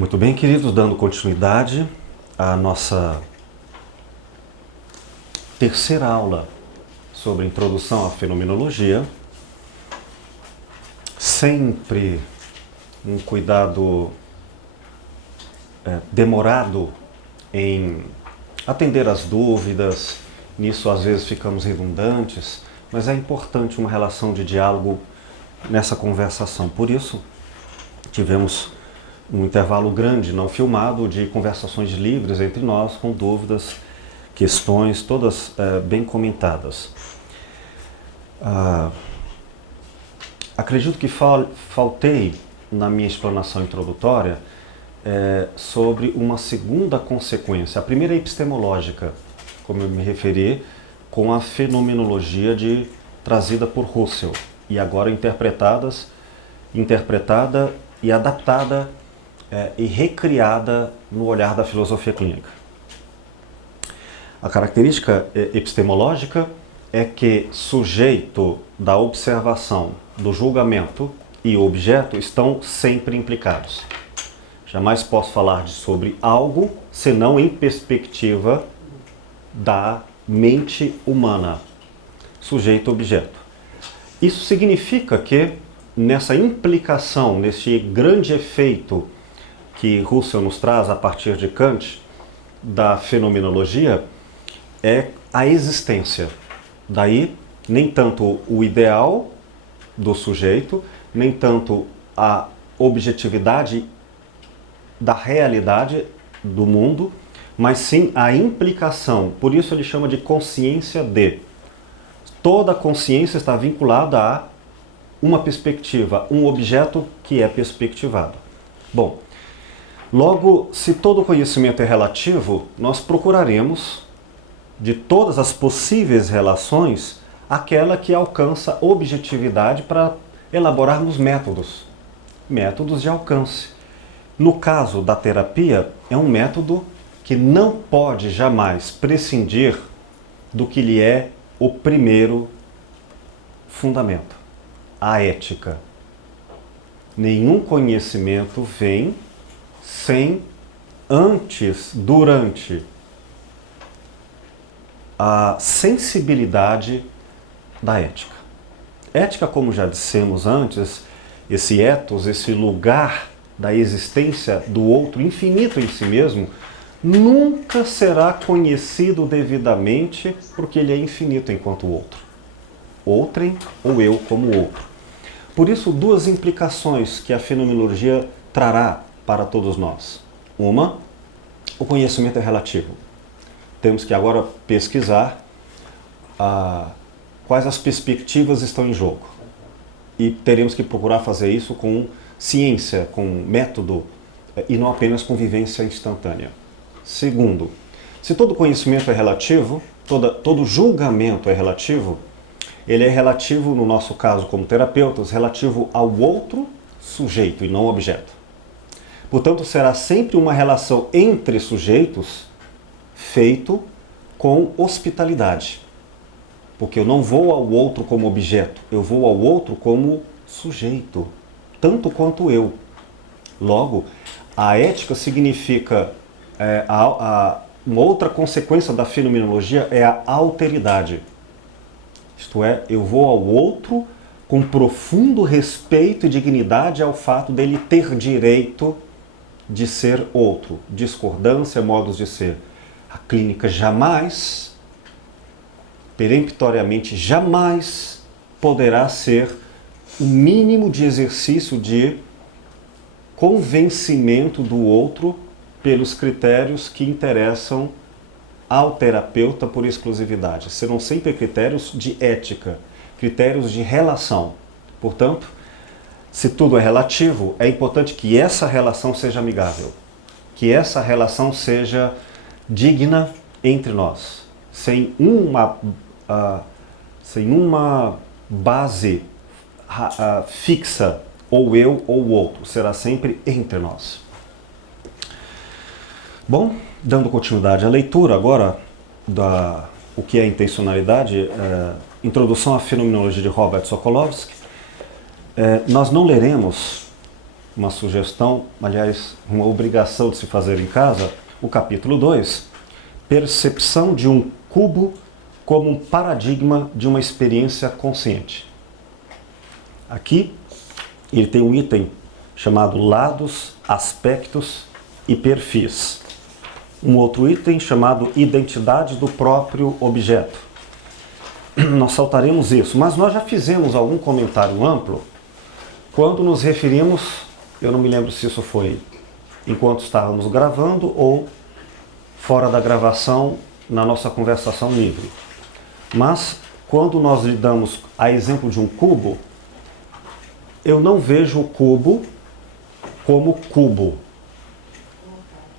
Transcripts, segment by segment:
Muito bem, queridos, dando continuidade à nossa terceira aula sobre introdução à fenomenologia, sempre um cuidado demorado em atender às dúvidas, nisso às vezes ficamos redundantes, mas é importante uma relação de diálogo nessa conversação. Por isso, tivemos um intervalo grande, não filmado, de conversações livres entre nós, com dúvidas, questões, todas bem comentadas. Acredito que faltei, na minha explanação introdutória, sobre uma segunda consequência. A primeira é epistemológica, como eu me referi, com a fenomenologia trazida por Husserl, e agora interpretada e adaptada e recriada no olhar da filosofia clínica. A característica epistemológica é que sujeito da observação, do julgamento e objeto estão sempre implicados. Jamais posso falar sobre algo senão em perspectiva da mente humana, sujeito-objeto. Isso significa que nessa implicação, nesse grande efeito que Husserl nos traz a partir de Kant, da fenomenologia, é a existência. Daí, nem tanto o ideal do sujeito, nem tanto a objetividade da realidade do mundo, mas sim a implicação. Por isso ele chama de consciência de. Toda consciência está vinculada a uma perspectiva, um objeto que é perspectivado. Bom, logo, se todo conhecimento é relativo, nós procuraremos, de todas as possíveis relações, aquela que alcança objetividade para elaborarmos métodos de alcance. No caso da terapia, é um método que não pode jamais prescindir do que lhe é o primeiro fundamento, a ética. Nenhum conhecimento vem sem antes, durante, a sensibilidade da ética. Ética, como já dissemos antes, esse ethos, esse lugar da existência do outro, infinito em si mesmo, nunca será conhecido devidamente porque ele é infinito enquanto outro. Outrem ou eu como outro. Por isso, duas implicações que a fenomenologia trará para todos nós. Uma, o conhecimento é relativo. Temos que agora pesquisar quais as perspectivas estão em jogo. E teremos que procurar fazer isso com ciência, com método, e não apenas com vivência instantânea. Segundo, se todo conhecimento é relativo, todo julgamento é relativo, ele é relativo, no nosso caso como terapeutas, relativo ao outro sujeito e não objeto. Portanto, será sempre uma relação entre sujeitos feito com hospitalidade. Porque eu não vou ao outro como objeto, eu vou ao outro como sujeito, tanto quanto eu. Logo, a ética significa, uma outra consequência da fenomenologia é a alteridade. Isto é, eu vou ao outro com profundo respeito e dignidade ao fato dele ter direito de ser outro, discordância, modos de ser. A clínica jamais, peremptoriamente, jamais poderá ser o mínimo de exercício de convencimento do outro pelos critérios que interessam ao terapeuta por exclusividade. Serão sempre critérios de ética, critérios de relação. Portanto, se tudo é relativo, é importante que essa relação seja amigável, que essa relação seja digna entre nós, sem uma base fixa, ou eu ou o outro, será sempre entre nós. Bom, dando continuidade à leitura agora o que é intencionalidade, Introdução à Fenomenologia de Robert Sokolowski, nós não leremos uma sugestão, aliás, uma obrigação de se fazer em casa, o capítulo 2, percepção de um cubo como um paradigma de uma experiência consciente. Aqui, ele tem um item chamado lados, aspectos e perfis. Um outro item chamado identidade do próprio objeto. Nós saltaremos isso, mas nós já fizemos algum comentário amplo quando nos referimos, eu não me lembro se isso foi enquanto estávamos gravando ou fora da gravação na nossa conversação livre. Mas quando nós lidamos a exemplo de um cubo, eu não vejo o cubo como cubo.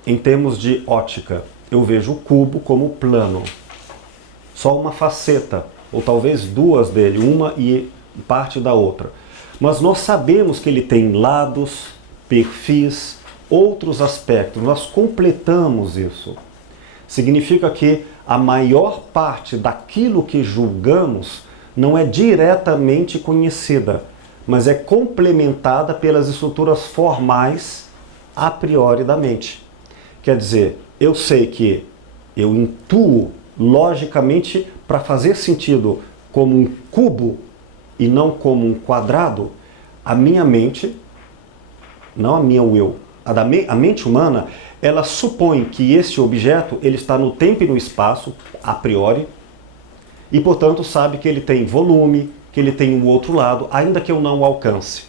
Em termos de ótica, eu vejo o cubo como plano. Só uma faceta, ou talvez duas dele, uma e parte da outra. Mas nós sabemos que ele tem lados, perfis, outros aspectos. Nós completamos isso. Significa que a maior parte daquilo que julgamos não é diretamente conhecida, mas é complementada pelas estruturas formais a priori da mente. Quer dizer, eu sei que eu intuo logicamente para fazer sentido como um cubo e não como um quadrado, a minha mente, não a minha eu, a mente humana, ela supõe que este objeto ele está no tempo e no espaço, a priori, e portanto sabe que ele tem volume, que ele tem um outro lado, ainda que eu não o alcance.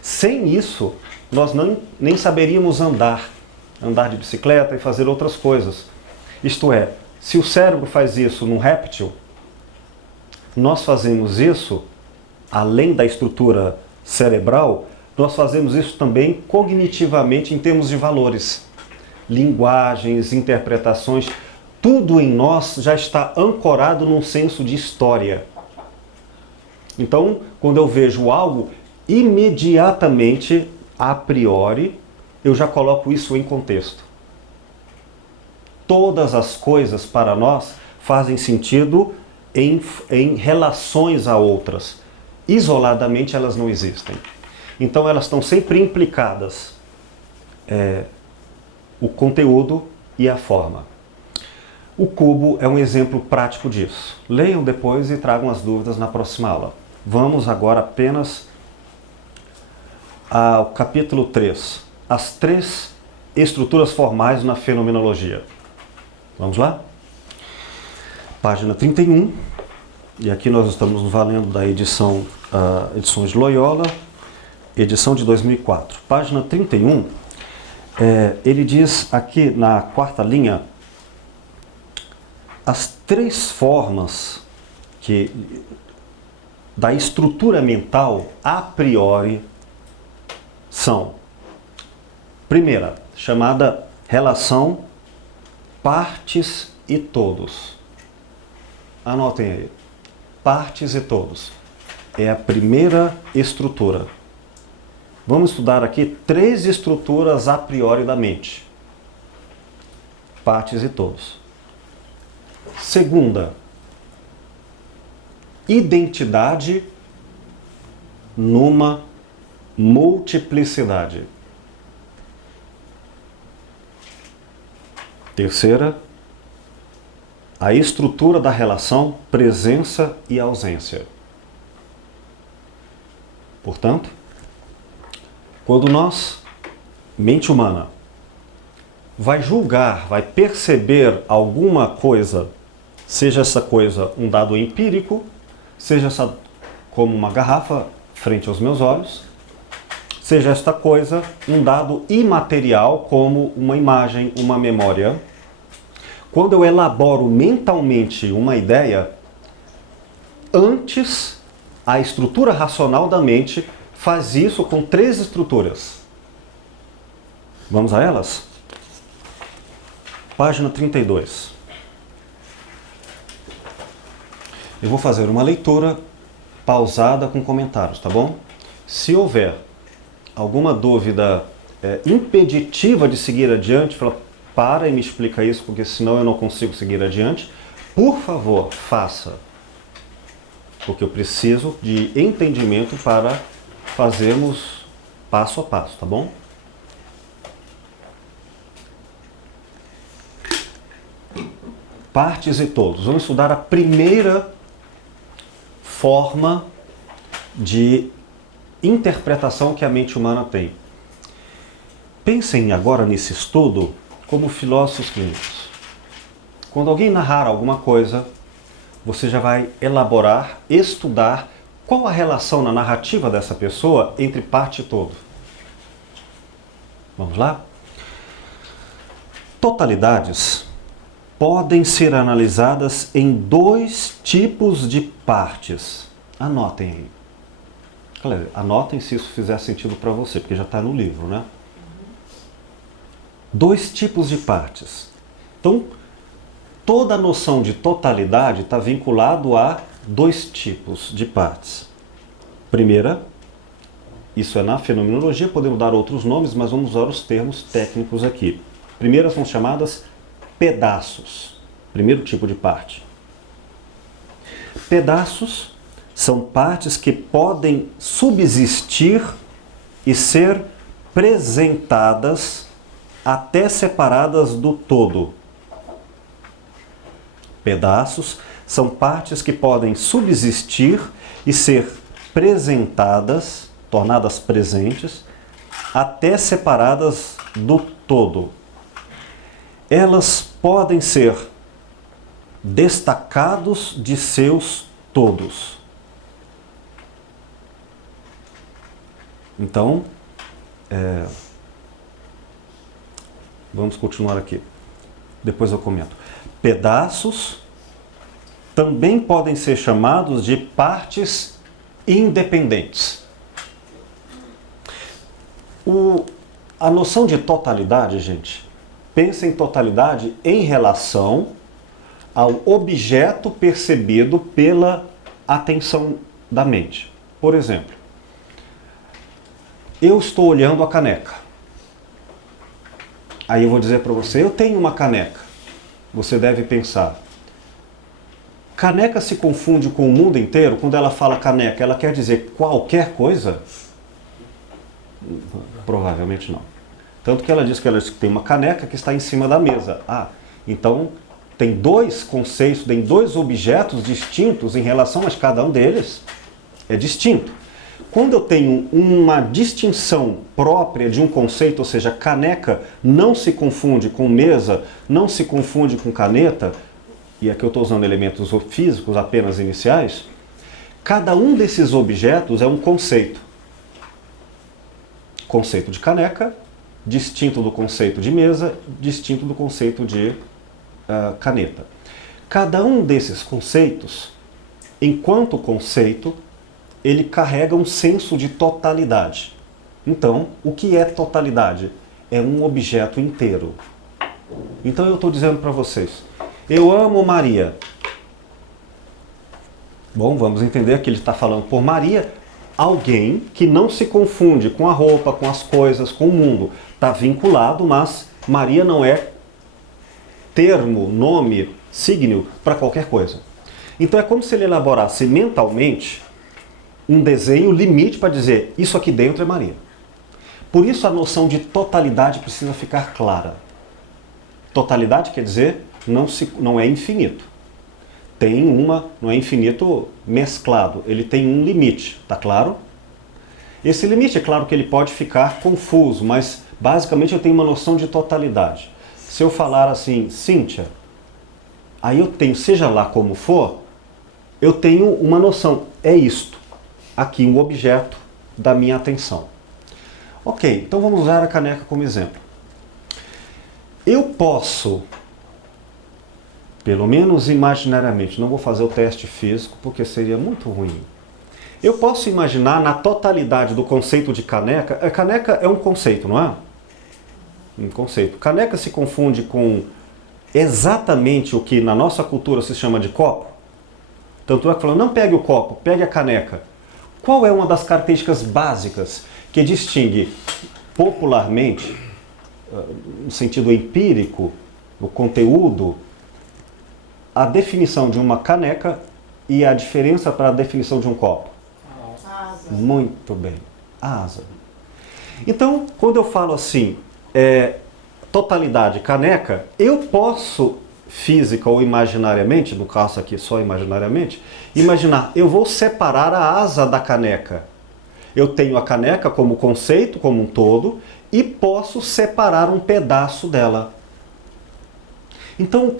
Sem isso, nós nem saberíamos andar de bicicleta e fazer outras coisas. Isto é, se o cérebro faz isso num réptil, nós fazemos isso, além da estrutura cerebral, nós fazemos isso também cognitivamente em termos de valores. Linguagens, interpretações, tudo em nós já está ancorado num senso de história. Então, quando eu vejo algo, imediatamente, a priori, eu já coloco isso em contexto. Todas as coisas para nós fazem sentido em relações a outras. Isoladamente elas não existem. Então elas estão sempre implicadas. O conteúdo e a forma. O cubo é um exemplo prático disso. Leiam depois e tragam as dúvidas na próxima aula. Vamos agora apenas ao capítulo 3. As 3 estruturas formais na fenomenologia. Vamos lá? Página 31. E aqui nós estamos valendo da edição Edições de Loyola, edição de 2004. Página 31, ele diz aqui na 4ª linha as 3 formas da estrutura mental a priori são: primeira, chamada relação partes e todos. Anotem aí. Partes e todos. É a primeira estrutura. Vamos estudar aqui 3 estruturas a priori da mente. Partes e todos. Segunda, identidade numa multiplicidade. Terceira, a estrutura da relação presença e ausência. Portanto, quando nós, mente humana, vai julgar, vai perceber alguma coisa, seja essa coisa um dado empírico, seja essa como uma garrafa frente aos meus olhos, seja esta coisa um dado imaterial como uma imagem, uma memória. Quando eu elaboro mentalmente uma ideia, antes a estrutura racional da mente faz isso com 3 estruturas. Vamos a elas? Página 32. Eu vou fazer uma leitura pausada com comentários, tá bom? Se houver alguma dúvida impeditiva de seguir adiante, fala, para e me explica isso, porque senão eu não consigo seguir adiante. Por favor, faça. Porque eu preciso de entendimento para fazermos passo a passo, tá bom? Partes e todos. Vamos estudar a primeira forma de interpretação que a mente humana tem. Pensem agora nesse estudo como filósofos clínicos. Quando alguém narrar alguma coisa, você já vai elaborar, estudar qual a relação na narrativa dessa pessoa entre parte e todo. Vamos lá? Totalidades podem ser analisadas em dois tipos de partes. Anotem aí. Anotem se isso fizer sentido para você, porque já está no livro, né? Dois tipos de partes. Então, toda a noção de totalidade está vinculado a dois tipos de partes. Primeira, isso é na fenomenologia, podemos dar outros nomes, mas vamos usar os termos técnicos aqui. Primeiras são chamadas pedaços. Primeiro tipo de parte. Pedaços são partes que podem subsistir e ser presentadas até separadas do todo. Pedaços são partes que podem subsistir e ser presentadas, tornadas presentes, até separadas do todo. Elas podem ser destacados de seus todos. Então, vamos continuar aqui. Depois eu comento. Pedaços também podem ser chamados de partes independentes. A noção de totalidade, gente, pensa em totalidade em relação ao objeto percebido pela atenção da mente. Por exemplo, eu estou olhando a caneca. Aí eu vou dizer para você, eu tenho uma caneca. Você deve pensar, caneca se confunde com o mundo inteiro? Quando ela fala caneca, ela quer dizer qualquer coisa? Provavelmente não. Tanto que ela diz que ela tem uma caneca que está em cima da mesa. Então tem dois conceitos, tem dois objetos distintos em relação a cada um deles. É distinto. Quando eu tenho uma distinção própria de um conceito, ou seja, caneca não se confunde com mesa, não se confunde com caneta, e aqui eu estou usando elementos físicos apenas iniciais, cada um desses objetos é um conceito. Conceito de caneca, distinto do conceito de mesa, distinto do conceito de caneta. Cada um desses conceitos, enquanto conceito, ele carrega um senso de totalidade. Então, o que é totalidade? É um objeto inteiro. Então eu estou dizendo para vocês, eu amo Maria. Bom, vamos entender que ele está falando por Maria, alguém que não se confunde com a roupa, com as coisas, com o mundo. Está vinculado, mas Maria não é termo, nome, signo para qualquer coisa. Então é como se ele elaborasse mentalmente um desenho limite para dizer, isso aqui dentro é Maria. Por isso a noção de totalidade precisa ficar clara. Totalidade quer dizer, não é infinito. Não é infinito mesclado, ele tem um limite, tá claro? Esse limite, é claro que ele pode ficar confuso, mas basicamente eu tenho uma noção de totalidade. Se eu falar assim, Cíntia, aí eu tenho, seja lá como for, eu tenho uma noção, é isto. Aqui um objeto da minha atenção. Ok, então vamos usar a caneca como exemplo. Eu posso, pelo menos imaginariamente, não vou fazer o teste físico porque seria muito ruim. Eu posso imaginar na totalidade do conceito de caneca, a caneca é um conceito, não é? Um conceito. Caneca se confunde com exatamente o que na nossa cultura se chama de copo. Tanto é que falando, não pegue o copo, pegue a caneca. Qual é uma das características básicas que distingue popularmente, no sentido empírico, o conteúdo, a definição de uma caneca e a diferença para a definição de um copo? Asa. Muito bem, a asa. Então, quando eu falo assim, totalidade caneca, eu posso, física ou imaginariamente, no caso aqui só imaginariamente, imaginar, eu vou separar a asa da caneca. Eu tenho a caneca como conceito, como um todo, e posso separar um pedaço dela. Então,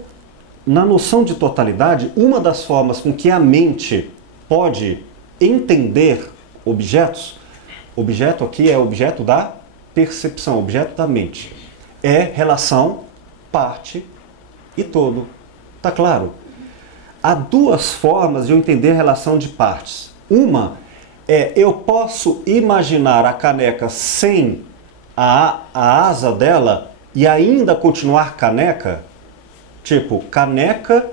na noção de totalidade, uma das formas com que a mente pode entender objetos, objeto aqui é objeto da percepção, objeto da mente, é relação parte e todo. Tá claro? Há duas formas de eu entender a relação de partes. Uma é, eu posso imaginar a caneca sem a asa dela e ainda continuar caneca? Tipo, caneca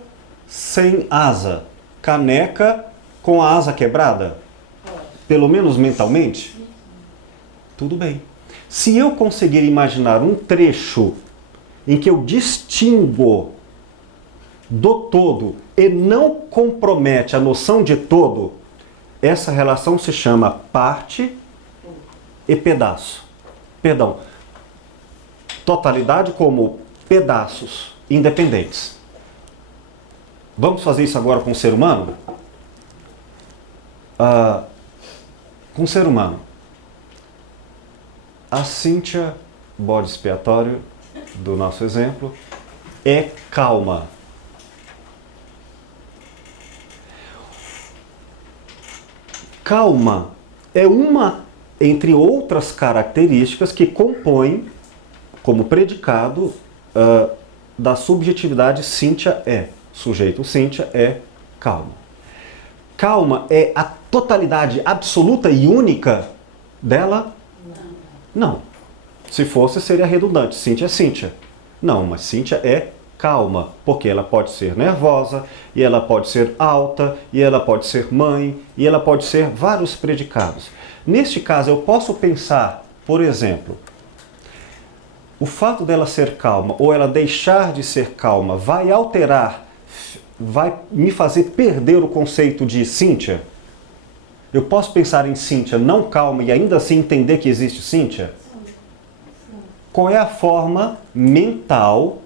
sem asa. Caneca com a asa quebrada? Pelo menos mentalmente? Tudo bem. Se eu conseguir imaginar um trecho em que eu distingo do todo e não compromete a noção de todo, essa relação se chama parte e pedaço. Perdão, totalidade como pedaços independentes. Vamos fazer isso agora com o ser humano? Com o ser humano. A Cíntia, bode expiatório do nosso exemplo, é calma. Calma é uma, entre outras características, que compõem, como predicado, da subjetividade Cíntia é. Sujeito Cíntia é calma. Calma é a totalidade absoluta e única dela? Não. Se fosse, seria redundante. Cíntia é Cíntia. Não, mas Cíntia é calma, porque ela pode ser nervosa, e ela pode ser alta, e ela pode ser mãe, e ela pode ser vários predicados. Neste caso, eu posso pensar, por exemplo, o fato dela ser calma, ou ela deixar de ser calma, vai alterar, vai me fazer perder o conceito de Cíntia? Eu posso pensar em Cíntia não calma e ainda assim entender que existe Cíntia? Qual é a forma mental?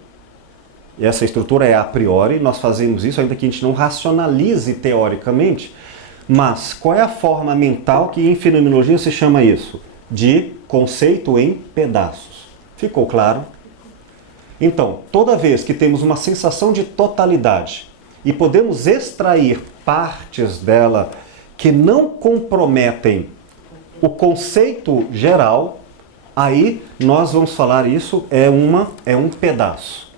Essa estrutura é a priori, nós fazemos isso ainda que a gente não racionalize teoricamente, mas qual é a forma mental que em fenomenologia se chama isso? De conceito em pedaços. Ficou claro? Então, toda vez que temos uma sensação de totalidade e podemos extrair partes dela que não comprometem o conceito geral, aí nós vamos falar isso é um pedaço.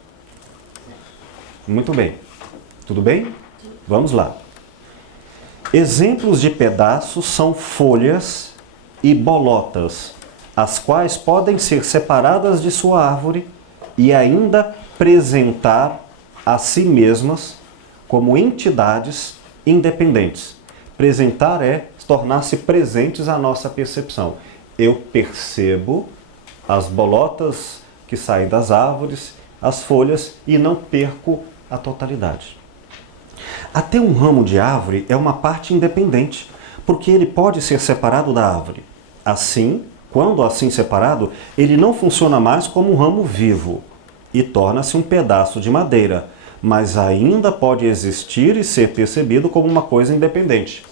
Muito bem. Tudo bem? Vamos lá. Exemplos de pedaços são folhas e bolotas, as quais podem ser separadas de sua árvore e ainda apresentar a si mesmas como entidades independentes. Apresentar é tornar-se presentes à nossa percepção. Eu percebo as bolotas que saem das árvores, as folhas, e não perco a totalidade. Até um ramo de árvore é uma parte independente, porque ele pode ser separado da árvore. Assim, quando assim separado, ele não funciona mais como um ramo vivo e torna-se um pedaço de madeira, mas ainda pode existir e ser percebido como uma coisa independente.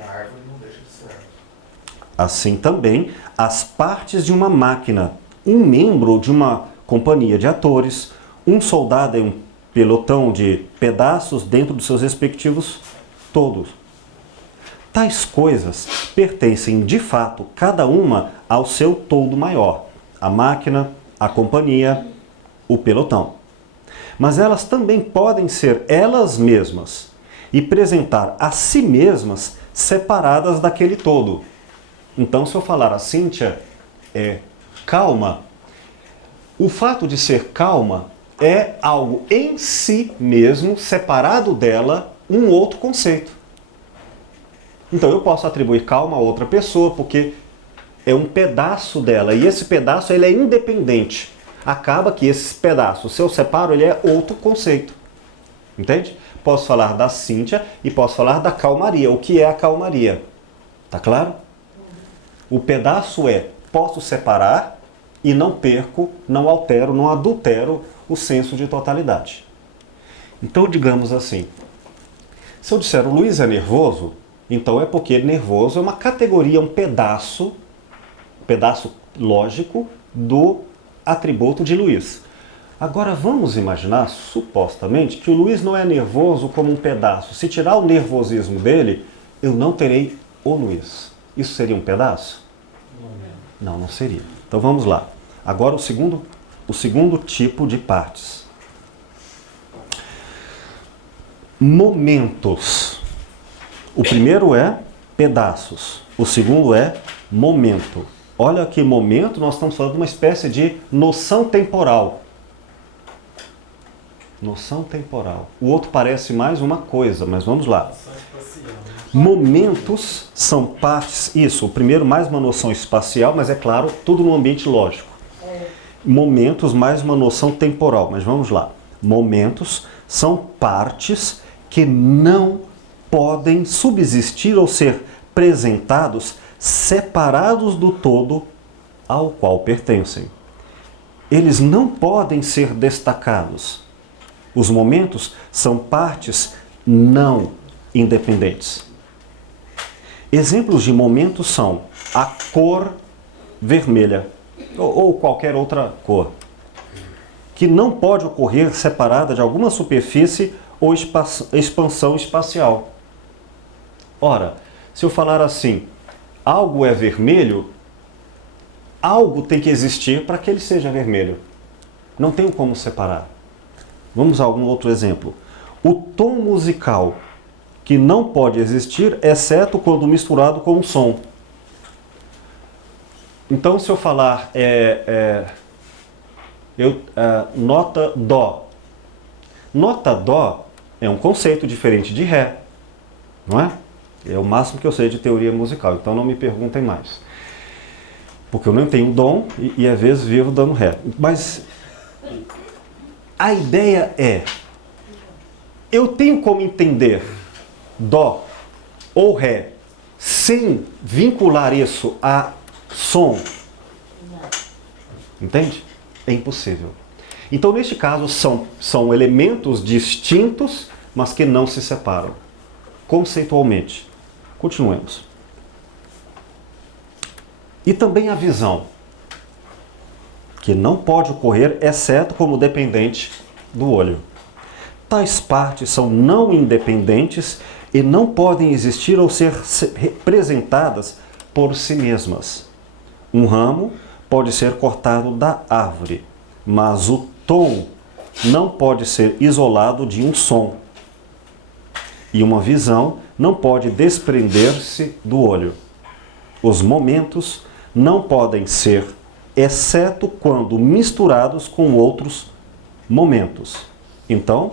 A árvore não deixa de ser árvore. Assim também, as partes de uma máquina, um membro de uma companhia de atores, um soldado em um pelotão de pedaços dentro dos seus respectivos todos. Tais coisas pertencem de fato, cada uma, ao seu todo maior, a máquina, a companhia, o pelotão. Mas elas também podem ser elas mesmas e apresentar a si mesmas separadas daquele todo. Então, se eu falar a Cíntia é calma, o fato de ser calma é algo em si mesmo, separado dela, um outro conceito. Então eu posso atribuir calma a outra pessoa porque é um pedaço dela, e esse pedaço ele é independente. Acaba que esse pedaço, se eu separo, ele é outro conceito. Entende? Posso falar da Cíntia e posso falar da calmaria. O que é a calmaria? Tá claro? O pedaço é posso separar e não perco, não altero, não adultero o senso de totalidade. Então, digamos assim, se eu disser o Luiz é nervoso, então é porque nervoso é uma categoria, um pedaço lógico do atributo de Luiz. Agora vamos imaginar, supostamente, que o Luiz não é nervoso como um pedaço. Se tirar o nervosismo dele, eu não terei o Luiz. Isso seria um pedaço? Não, não seria. Então vamos lá. Agora o segundo tipo de partes. Momentos. O primeiro é pedaços. O segundo é momento. Olha que momento, nós estamos falando de uma espécie de noção temporal. Noção temporal. O outro parece mais uma coisa, mas vamos lá. Momentos são partes, isso, o primeiro mais uma noção espacial, mas é claro, tudo no ambiente lógico. Momentos mais uma noção temporal, mas vamos lá. Momentos são partes que não podem subsistir ou ser apresentados separados do todo ao qual pertencem. Eles não podem ser destacados. Os momentos são partes não independentes. Exemplos de momentos são a cor vermelha ou qualquer outra cor, que não pode ocorrer separada de alguma superfície ou expansão espacial. Ora, se eu falar assim, algo é vermelho, algo tem que existir para que ele seja vermelho. Não tenho como separar. Vamos a algum outro exemplo. O tom musical, que não pode existir, exceto quando misturado com um som. Então, se eu falar nota dó. Nota dó é um conceito diferente de ré, não é? É o máximo que eu sei de teoria musical, então não me perguntem mais. Porque eu não tenho dom e às vezes vivo dando ré. Mas a ideia é, eu tenho como entender dó ou ré sem vincular isso a som? Entende? É impossível. Então, neste caso, são elementos distintos, mas que não se separam. Conceitualmente. Continuemos. E também a visão, que não pode ocorrer, exceto como dependente do olho. Tais partes são não independentes e não podem existir ou ser representadas por si mesmas. Um ramo pode ser cortado da árvore, mas o tom não pode ser isolado de um som. E uma visão não pode desprender-se do olho. Os momentos não podem ser, exceto quando misturados com outros momentos. Então,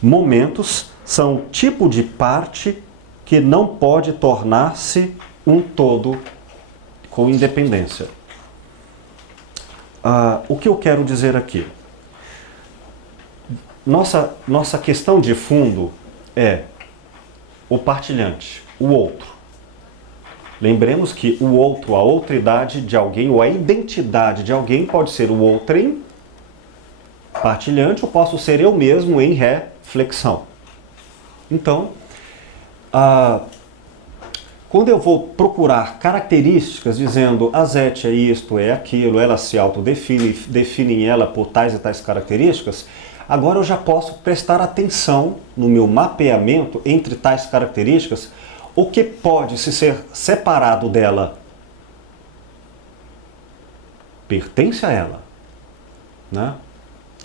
momentos são um tipo de parte que não pode tornar-se um todo com independência. O que eu quero dizer aqui? Nossa questão de fundo é o partilhante, o outro. Lembremos que o outro, a outridade de alguém, ou a identidade de alguém pode ser o outrem, partilhante, ou posso ser eu mesmo em reflexão. Então, quando eu vou procurar características dizendo a Zete é isto, é aquilo, ela se autodefine, definem ela por tais e tais características, agora eu já posso prestar atenção no meu mapeamento entre tais características, o que pode se ser separado dela pertence a ela, né?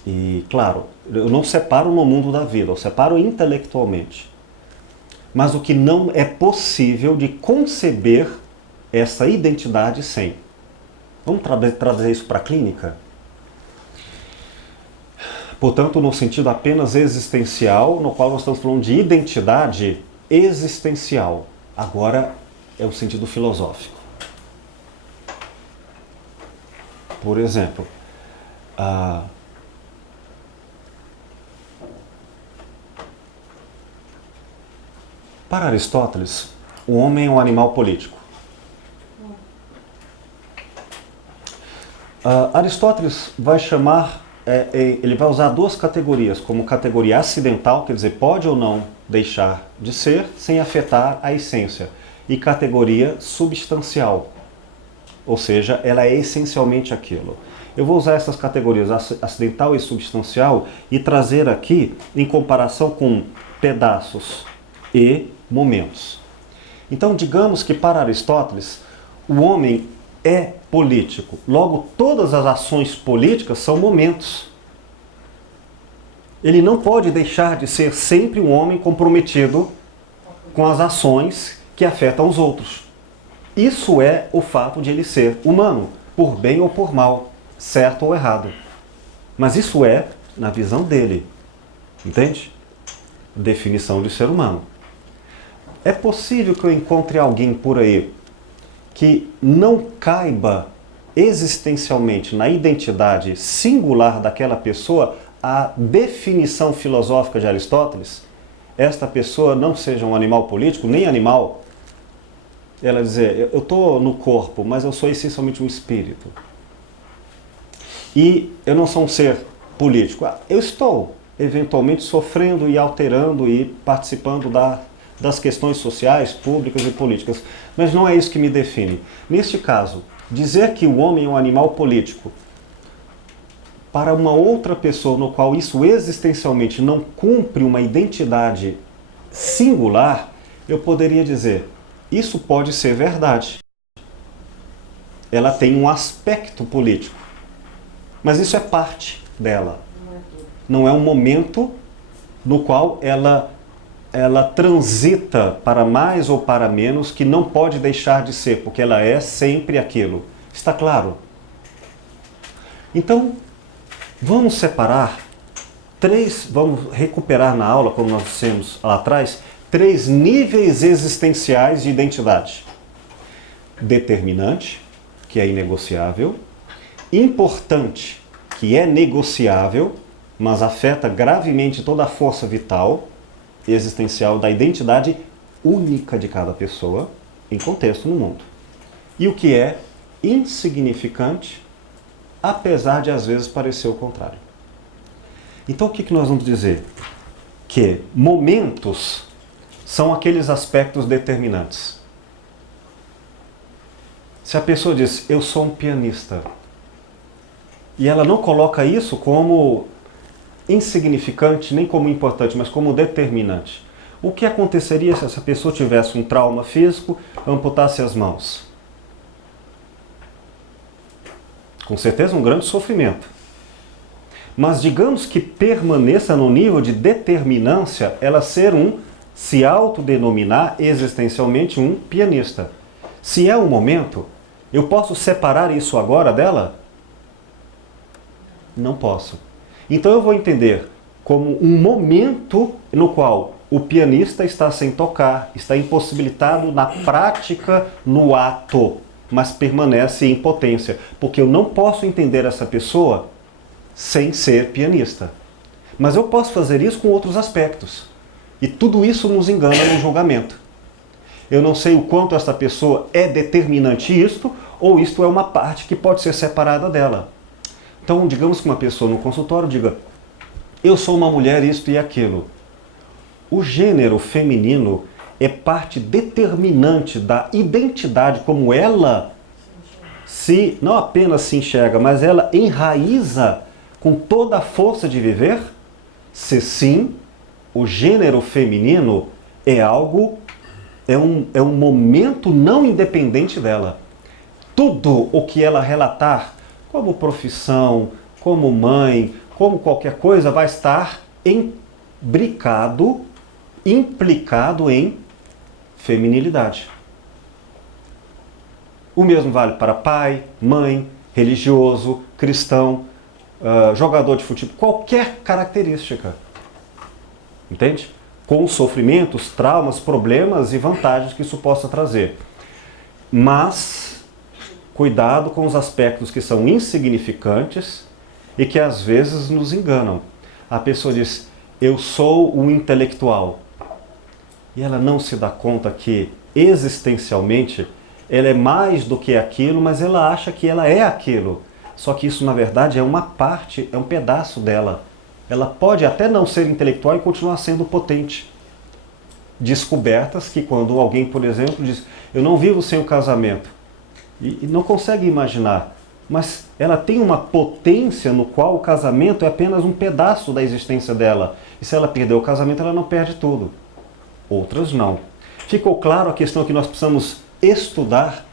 E, claro, eu não separo no mundo da vida, eu separo intelectualmente. Mas o que não é possível de conceber essa identidade sem. Vamos trazer isso para a clínica? Portanto, no sentido apenas existencial, no qual nós estamos falando de identidade existencial. Agora é o sentido filosófico. Por exemplo, para Aristóteles, o homem é um animal político. Aristóteles vai chamar, ele vai usar duas categorias, como categoria acidental, quer dizer, pode ou não deixar de ser, sem afetar a essência, e categoria substancial, ou seja, ela é essencialmente aquilo. Eu vou usar essas categorias, acidental e substancial, e trazer aqui em comparação com pedaços e momentos. Então, digamos que para Aristóteles, o homem é político. Logo, todas as ações políticas são momentos. Ele não pode deixar de ser sempre um homem comprometido com as ações que afetam os outros. Isso é o fato de ele ser humano, por bem ou por mal, certo ou errado. Mas isso é na visão dele. Entende? Definição de ser humano. É possível que eu encontre alguém por aí que não caiba existencialmente na identidade singular daquela pessoa a definição filosófica de Aristóteles? Esta pessoa não seja um animal político, nem animal. Ela dizer, eu estou no corpo, mas eu sou essencialmente um espírito. E eu não sou um ser político. Eu estou, eventualmente, sofrendo e alterando e participando das questões sociais, públicas e políticas. Mas não é isso que me define. Neste caso, dizer que o homem é um animal político para uma outra pessoa no qual isso existencialmente não cumpre uma identidade singular, eu poderia dizer, isso pode ser verdade. Ela tem um aspecto político. Mas isso é parte dela. Não é um momento no qual ela transita para mais ou para menos, que não pode deixar de ser, porque ela é sempre aquilo. Está claro? Então, vamos separar vamos recuperar na aula, como nós dissemos lá atrás, 3 níveis existenciais de identidade. Determinante, que é inegociável. Importante, que é negociável, mas afeta gravemente toda a força vital existencial da identidade única de cada pessoa em contexto no mundo. E o que é insignificante, apesar de às vezes parecer o contrário. Então o que nós vamos dizer? Que momentos são aqueles aspectos determinantes. Se a pessoa diz, eu sou um pianista, e ela não coloca isso como insignificante, nem como importante, mas como determinante. O que aconteceria se essa pessoa tivesse um trauma físico, amputasse as mãos? Com certeza um grande sofrimento. Mas digamos que permaneça no nível de determinância, ela se autodenominar existencialmente um pianista. Se é um momento, eu posso separar isso agora dela? Não posso. Então eu vou entender como um momento no qual o pianista está sem tocar, está impossibilitado na prática, no ato, mas permanece em potência, porque eu não posso entender essa pessoa sem ser pianista. Mas eu posso fazer isso com outros aspectos. E tudo isso nos engana no julgamento. Eu não sei o quanto essa pessoa é determinante isto, ou isto é uma parte que pode ser separada dela. Então, digamos que uma pessoa no consultório diga, eu sou uma mulher, isto e aquilo. O gênero feminino é parte determinante da identidade, como ela não apenas se enxerga, mas ela enraiza com toda a força de viver? Se sim, o gênero feminino é um momento não independente dela. Tudo o que ela relatar, como profissão, como mãe, como qualquer coisa, vai estar implicado em feminilidade. O mesmo vale para pai, mãe, religioso, cristão, jogador de futebol, qualquer característica. Entende? Com os sofrimentos, traumas, problemas e vantagens que isso possa trazer. Mas, cuidado com os aspectos que são insignificantes e que às vezes nos enganam. A pessoa diz, eu sou um intelectual. E ela não se dá conta que, existencialmente, ela é mais do que aquilo, mas ela acha que ela é aquilo. Só que isso, na verdade, é uma parte, é um pedaço dela. Ela pode até não ser intelectual e continuar sendo potente. Descobertas que quando alguém, por exemplo, diz, eu não vivo sem o casamento, e não consegue imaginar, mas ela tem uma potência no qual o casamento é apenas um pedaço da existência dela. E se ela perder o casamento, ela não perde tudo. Outras não. Ficou claro a questão que nós precisamos estudar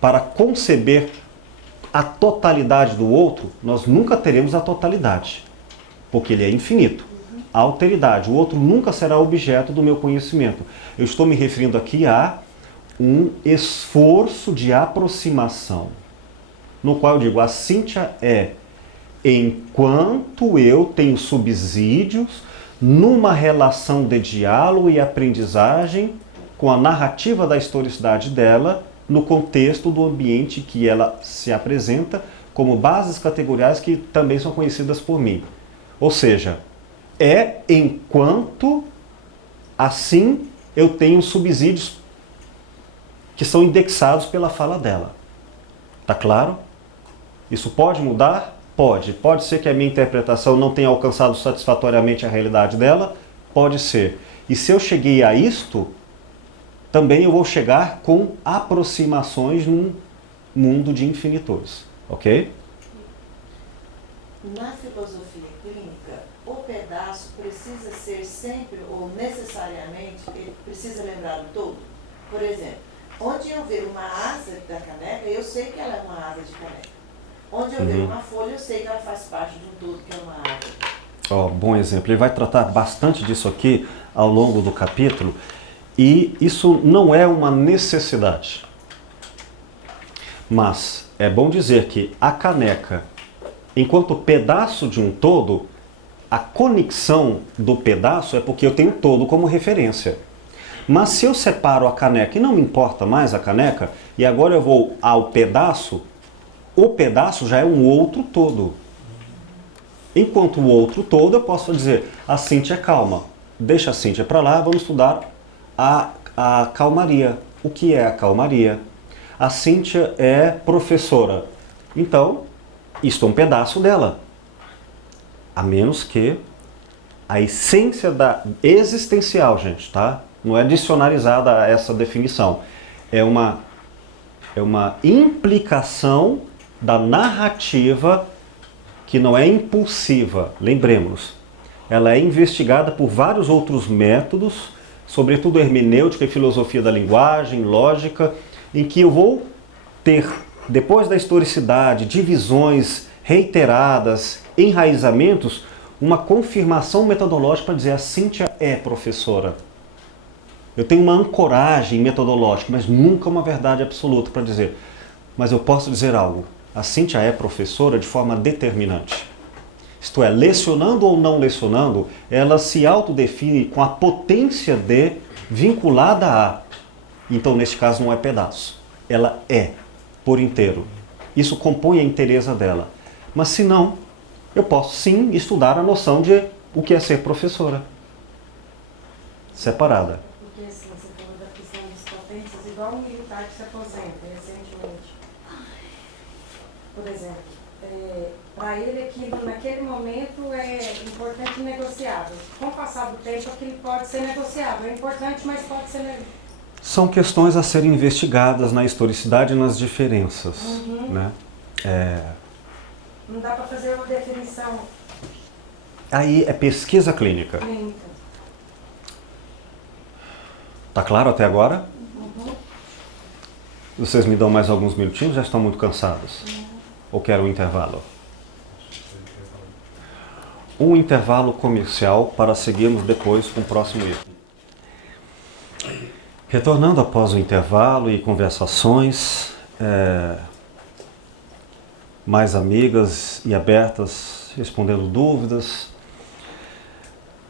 para conceber a totalidade do outro? Nós nunca teremos a totalidade, porque ele é infinito. A alteridade, o outro nunca será objeto do meu conhecimento. Eu estou me referindo aqui a um esforço de aproximação, no qual eu digo, a Cíntia é, enquanto eu tenho subsídios numa relação de diálogo e aprendizagem com a narrativa da historicidade dela, no contexto do ambiente que ela se apresenta, como bases categoriais que também são conhecidas por mim. Ou seja, é enquanto assim eu tenho subsídios que são indexados pela fala dela. Tá claro? Isso pode mudar? Pode. Pode ser que a minha interpretação não tenha alcançado satisfatoriamente a realidade dela? Pode ser. E se eu cheguei a isto, também eu vou chegar com aproximações num mundo de infinitudes. Ok? Na filosofia clínica, o pedaço precisa ser sempre ou necessariamente, ele precisa lembrar do todo? Por exemplo, onde eu ver uma asa da caneca, eu sei que ela é uma asa de caneca. Onde eu ver uma folha, eu sei que ela faz parte de um todo, que é uma asa. Bom exemplo. Ele vai tratar bastante disso aqui ao longo do capítulo. E isso não é uma necessidade. Mas é bom dizer que a caneca, enquanto pedaço de um todo, a conexão do pedaço é porque eu tenho todo como referência. Mas se eu separo a caneca e não me importa mais a caneca, e agora eu vou ao pedaço, o pedaço já é um outro todo. Enquanto o outro todo, eu posso dizer, a Cíntia é calma. Deixa a Cíntia para lá, vamos estudar a calmaria. O que é a calmaria? A Cíntia é professora. Então, isto é um pedaço dela. A menos que a essência da existencial, gente, tá? Não é dicionarizada essa definição. É uma implicação da narrativa que não é impulsiva. Lembremos, ela é investigada por vários outros métodos, sobretudo hermenêutica e filosofia da linguagem, lógica, em que eu vou ter, depois da historicidade, divisões reiteradas, enraizamentos, uma confirmação metodológica para dizer a Cíntia é professora. Eu tenho uma ancoragem metodológica, mas nunca uma verdade absoluta para dizer. Mas eu posso dizer algo. A Cíntia é professora de forma determinante. Isto é, lecionando ou não lecionando, ela se autodefine com a potência de vinculada a. Então, neste caso, não é pedaço. Ela é por inteiro. Isso compõe a inteireza dela. Mas se não, eu posso sim estudar a noção de o que é ser professora. Separada. Porque assim, você falou da questão das potências, igual um militar que se aposenta recentemente. Por exemplo, para ele aquilo naquele momento é importante e negociável. Com o passar do tempo aquilo pode ser negociável. É importante, mas pode ser negociável. São questões a serem investigadas na historicidade e nas diferenças. Né? Não dá para fazer uma definição Aí é pesquisa clínica. clínica. Tá claro até agora? Vocês me dão mais alguns minutinhos? Já estão muito cansados? Ou querem um intervalo? Um intervalo comercial para seguirmos depois com o próximo item. Retornando após o intervalo e conversações mais amigas e abertas, respondendo dúvidas,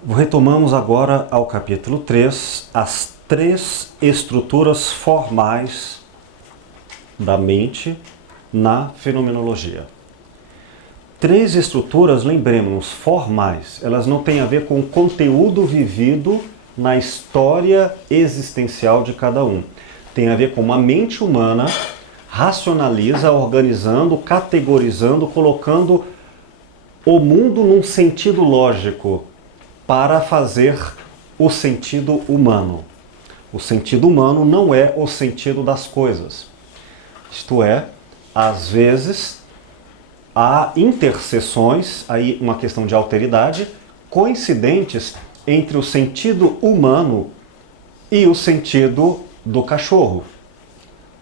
retomamos agora ao capítulo 3, as 3 estruturas formais da mente na fenomenologia. 3 estruturas, lembremos-nos, formais. Elas não têm a ver com o conteúdo vivido na história existencial de cada um. Tem a ver com uma mente humana racionaliza, organizando, categorizando, colocando o mundo num sentido lógico para fazer o sentido humano. O sentido humano não é o sentido das coisas. Isto é, às vezes há interseções, aí uma questão de alteridade, coincidentes entre o sentido humano e o sentido do cachorro.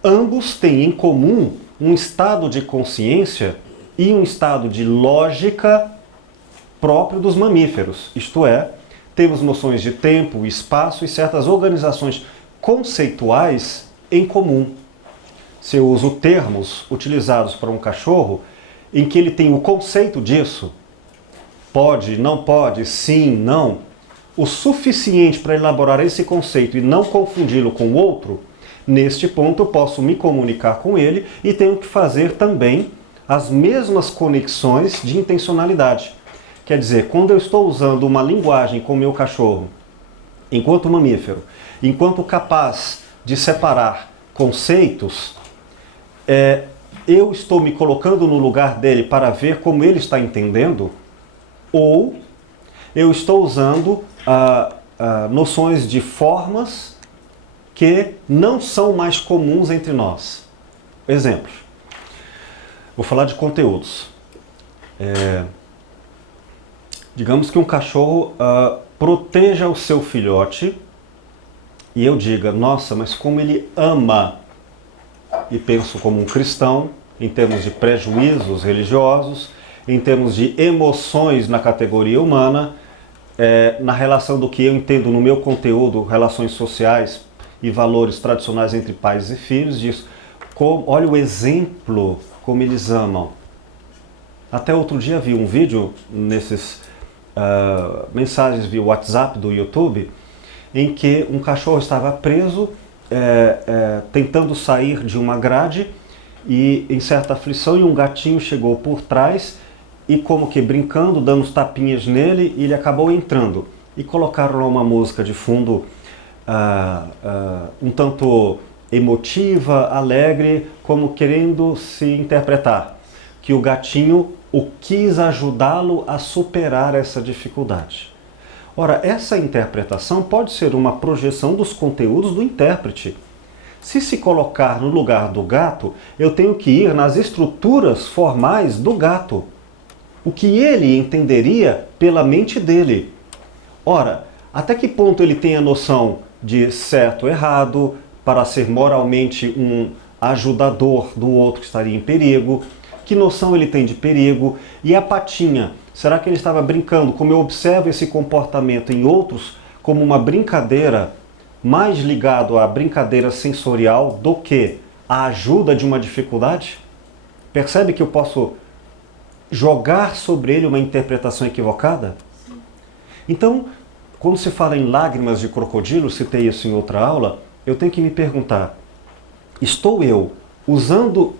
Ambos têm em comum um estado de consciência e um estado de lógica próprio dos mamíferos. Isto é, temos noções de tempo, espaço e certas organizações conceituais em comum. Se eu uso termos utilizados para um cachorro, em que ele tem o conceito disso, pode, não pode, sim, não, o suficiente para elaborar esse conceito e não confundi-lo com outro, neste ponto eu posso me comunicar com ele e tenho que fazer também as mesmas conexões de intencionalidade. Quer dizer, quando eu estou usando uma linguagem com o meu cachorro, enquanto mamífero, enquanto capaz de separar conceitos, eu estou me colocando no lugar dele para ver como ele está entendendo, ou eu estou usando noções de formas que não são mais comuns entre nós. Exemplo. Vou falar de conteúdos. Digamos que um cachorro proteja o seu filhote e eu diga, nossa, mas como ele ama, e penso como um cristão, em termos de prejuízos religiosos, em termos de emoções na categoria humana, na relação do que eu entendo no meu conteúdo, relações sociais e valores tradicionais entre pais e filhos, diz, olha o exemplo como eles amam. Até outro dia vi um vídeo nesses mensagens via WhatsApp do YouTube, em que um cachorro estava preso, tentando sair de uma grade e em certa aflição, e um gatinho chegou por trás e como que brincando, dando uns tapinhas nele, e ele acabou entrando. E colocaram lá uma música de fundo um tanto emotiva, alegre, como querendo se interpretar que o gatinho quis ajudá-lo a superar essa dificuldade. Ora, essa interpretação pode ser uma projeção dos conteúdos do intérprete. Se se colocar no lugar do gato, eu tenho que ir nas estruturas formais do gato. O que ele entenderia pela mente dele. Ora, até que ponto ele tem a noção de certo ou errado, para ser moralmente um ajudador do outro que estaria em perigo? Que noção ele tem de perigo? E a patinha? Será que ele estava brincando, como eu observo esse comportamento em outros, como uma brincadeira mais ligado à brincadeira sensorial do que à ajuda de uma dificuldade? Percebe que eu posso jogar sobre ele uma interpretação equivocada? Sim. Então, quando se fala em lágrimas de crocodilo, citei isso em outra aula, eu tenho que me perguntar, estou eu usando,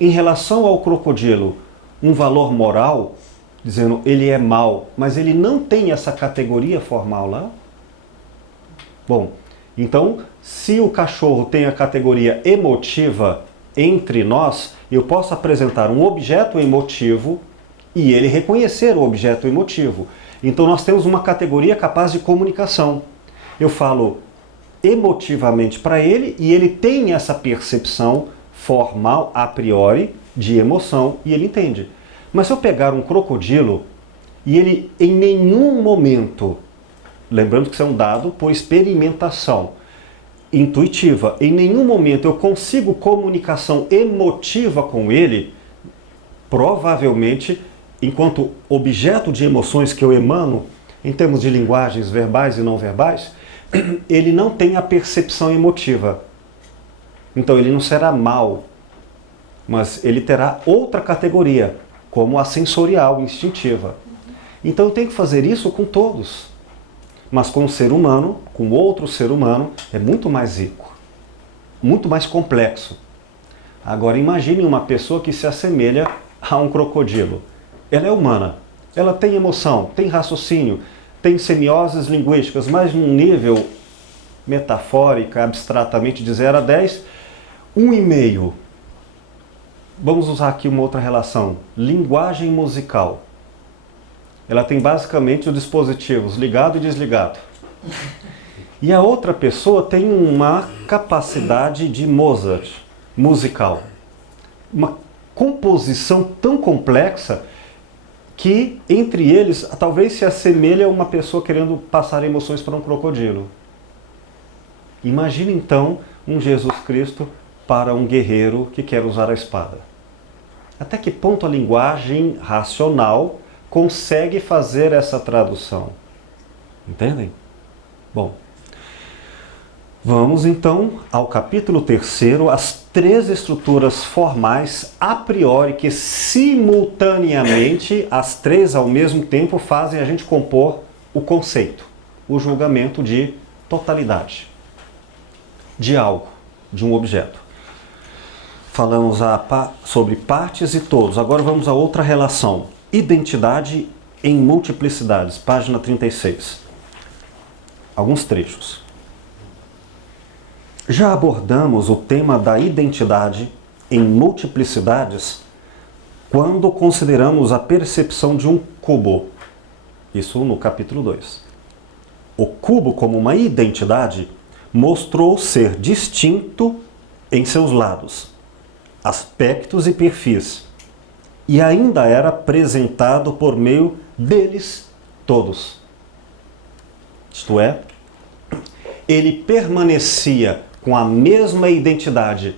em relação ao crocodilo, um valor moral, dizendo ele é mau, mas ele não tem essa categoria formal lá? Bom, então, se o cachorro tem a categoria emotiva entre nós, eu posso apresentar um objeto emotivo e ele reconhecer o objeto emotivo. Então nós temos uma categoria capaz de comunicação. Eu falo emotivamente para ele e ele tem essa percepção formal, a priori, de emoção e ele entende. Mas se eu pegar um crocodilo e ele em nenhum momento, lembrando que isso é um dado por experimentação intuitiva, em nenhum momento eu consigo comunicação emotiva com ele, provavelmente, enquanto objeto de emoções que eu emano, em termos de linguagens verbais e não verbais, ele não tem a percepção emotiva. Então ele não será mau, mas ele terá outra categoria, como a sensorial, instintiva. Então eu tenho que fazer isso com todos. Mas com o ser humano, com outro ser humano, é muito mais rico, muito mais complexo. Agora imagine uma pessoa que se assemelha a um crocodilo. Ela é humana, ela tem emoção, tem raciocínio, tem semioses linguísticas, mas num nível metafórico, abstratamente de 0 a 10, um e-mail. Vamos usar aqui uma outra relação. Linguagem musical. Ela tem basicamente os dispositivos ligado e desligado. E a outra pessoa tem uma capacidade de Mozart musical. Uma composição tão complexa que entre eles talvez se assemelhe a uma pessoa querendo passar emoções para um crocodilo. Imagine então um Jesus Cristo para um guerreiro que quer usar a espada. Até que ponto a linguagem racional consegue fazer essa tradução? Entendem? Bom, vamos então ao capítulo 3, as 3 estruturas formais a priori que simultaneamente, as 3 ao mesmo tempo, fazem a gente compor o conceito, o julgamento de totalidade, de algo, de um objeto. Falamos sobre partes e todos. Agora vamos a outra relação. Identidade em multiplicidades, página 36. Alguns trechos. Já abordamos o tema da identidade em multiplicidades quando consideramos a percepção de um cubo. Isso no capítulo 2. O cubo, como uma identidade, mostrou ser distinto em seus lados, aspectos e perfis, e ainda era apresentado por meio deles todos. Isto é, ele permanecia com a mesma identidade,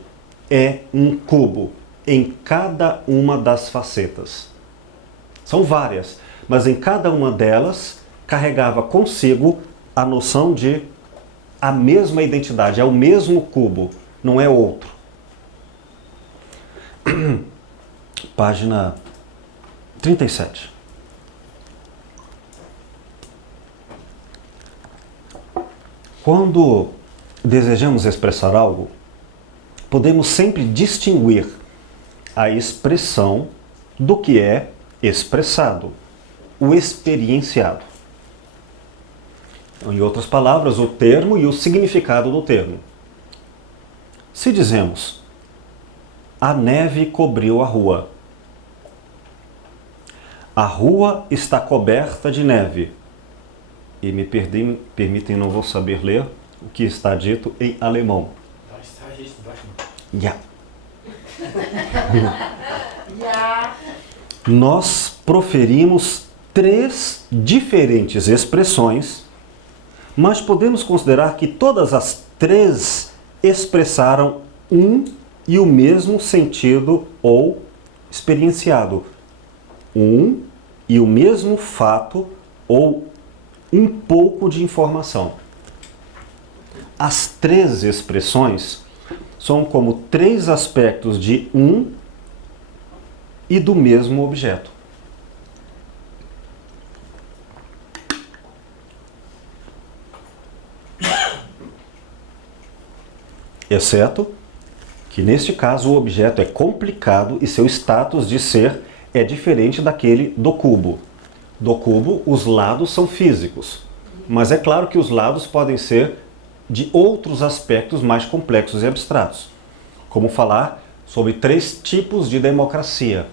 é um cubo em cada uma das facetas. São várias, mas em cada uma delas carregava consigo a noção de a mesma identidade, é o mesmo cubo, não é outro. Página 37. Quando desejamos expressar algo, podemos sempre distinguir a expressão do que é expressado, o experienciado. Em outras palavras, o termo e o significado do termo. Se dizemos, a neve cobriu a rua. A rua está coberta de neve. E me permitem, não vou saber ler o que está dito em alemão. Ja. Nós proferimos 3 diferentes expressões, mas podemos considerar que todas as 3 expressaram um e o mesmo sentido ou experienciado. Um e o mesmo fato ou um pouco de informação. As 3 expressões são como 3 aspectos de um e do mesmo objeto. Exceto que, neste caso, o objeto é complicado e seu status de ser é diferente daquele do cubo. Do cubo, os lados são físicos, mas é claro que os lados podem ser de outros aspectos mais complexos e abstratos, como falar sobre 3 tipos de democracia.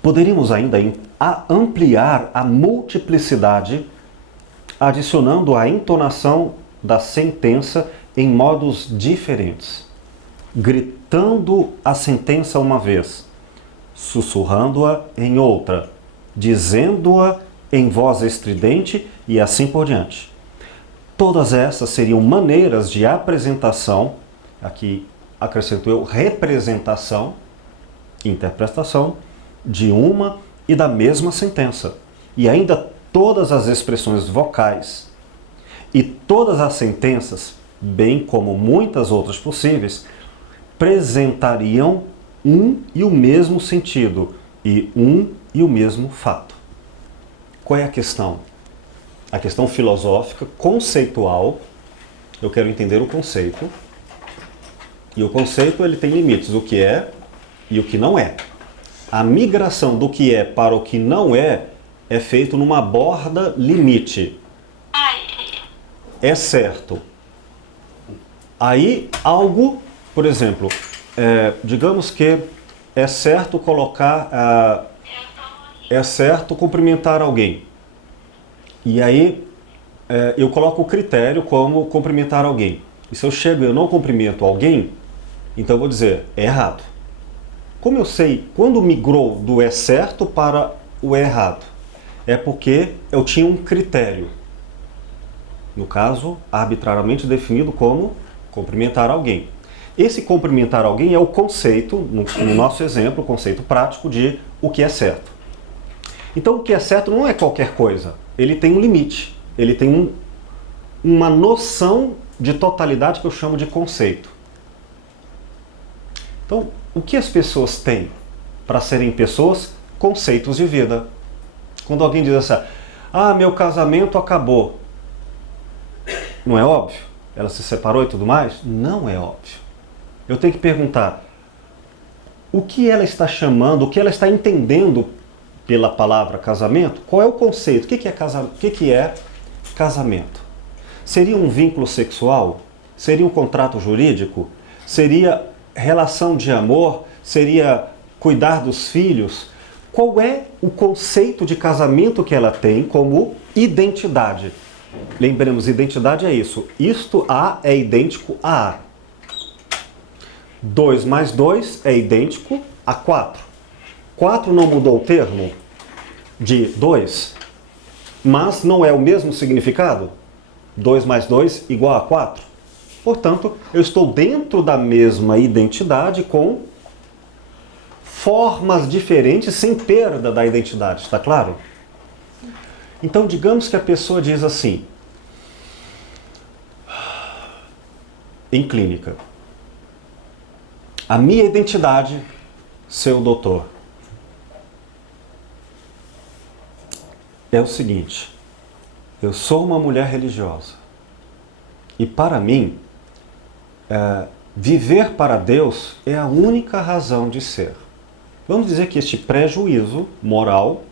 Poderíamos ainda ampliar a multiplicidade adicionando a entonação da sentença em modos diferentes, gritando a sentença uma vez, sussurrando-a em outra, dizendo-a em voz estridente e assim por diante. Todas essas seriam maneiras de apresentação, aqui acrescento eu, representação, interpretação, de uma e da mesma sentença. E ainda todas as expressões vocais e todas as sentenças, bem como muitas outras possíveis, apresentariam um e o mesmo sentido e um e o mesmo fato. Qual é a questão? A questão filosófica, conceitual. Eu quero entender o conceito. E o conceito ele tem limites, o que é e o que não é. A migração do que é para o que não é feito numa borda limite. É certo Aí algo, por exemplo, digamos que é certo colocar, é certo cumprimentar alguém. E aí eu coloco o critério como cumprimentar alguém. E se eu chego e eu não cumprimento alguém, então eu vou dizer, é errado. Como eu sei quando migrou do é certo para o é errado? É porque eu tinha um critério. No caso, arbitrariamente definido como cumprimentar alguém. Esse cumprimentar alguém é o conceito, no nosso exemplo, o conceito prático de o que é certo. Então o que é certo não é qualquer coisa. Ele tem um limite. Ele tem uma noção de totalidade que eu chamo de conceito. Então, o que as pessoas têm para serem pessoas? Conceitos de vida. Quando alguém diz assim, meu casamento acabou. Não é óbvio? Ela se separou e tudo mais? Não é óbvio. Eu tenho que perguntar, o que ela está chamando, o que ela está entendendo pela palavra casamento? Qual é o conceito? O que é casamento? Seria um vínculo sexual? Seria um contrato jurídico? Seria relação de amor? Seria cuidar dos filhos? Qual é o conceito de casamento que ela tem como identidade? Lembremos, identidade é isso. Isto A é idêntico a A. 2 mais 2 é idêntico a 4. 4 não mudou o termo de 2, mas não é o mesmo significado? 2 mais 2 igual a 4. Portanto, eu estou dentro da mesma identidade com formas diferentes sem perda da identidade, está claro? Então, digamos que a pessoa diz assim, em clínica, a minha identidade, seu doutor, é o seguinte, eu sou uma mulher religiosa e para mim, viver para Deus é a única razão de ser. Vamos dizer que este prejuízo moral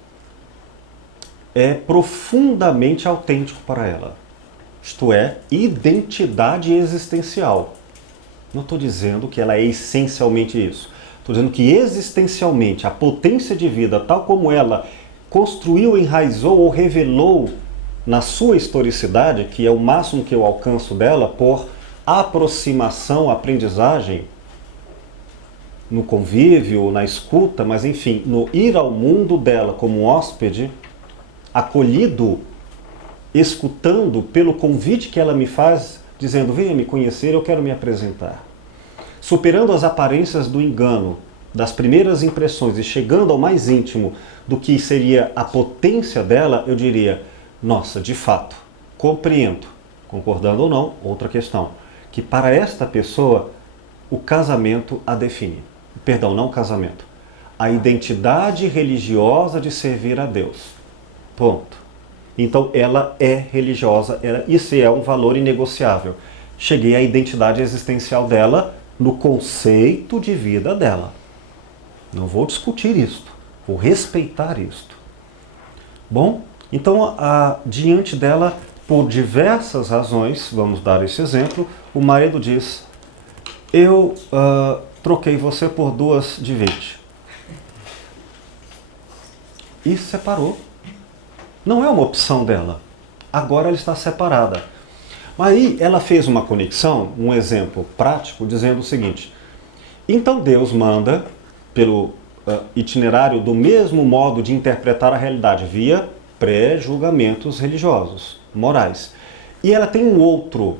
é profundamente autêntico para ela. Isto é, identidade existencial. Não estou dizendo que ela é essencialmente isso. Estou dizendo que existencialmente a potência de vida, tal como ela construiu, enraizou ou revelou na sua historicidade, que é o máximo que eu alcanço dela por aproximação, aprendizagem, no convívio, na escuta, mas enfim, no ir ao mundo dela como hóspede, acolhido, escutando pelo convite que ela me faz, dizendo, venha me conhecer, eu quero me apresentar. Superando as aparências do engano, das primeiras impressões e chegando ao mais íntimo do que seria a potência dela, eu diria, nossa, de fato, compreendo, concordando ou não, outra questão, que para esta pessoa o casamento a define. Perdão, não o casamento. A identidade religiosa de servir a Deus. Ponto. Então ela é religiosa, isso é um valor inegociável. Cheguei à identidade existencial dela no conceito de vida dela. Não vou discutir isto, vou respeitar isto. Bom, então diante dela, por diversas razões, vamos dar esse exemplo, o marido diz, eu troquei você por 2 de 20. E separou. Não é uma opção dela. Agora ela está separada. Mas aí ela fez uma conexão, um exemplo prático, dizendo o seguinte. Então Deus manda, pelo itinerário do mesmo modo de interpretar a realidade, via pré-julgamentos religiosos, morais. E ela tem um outro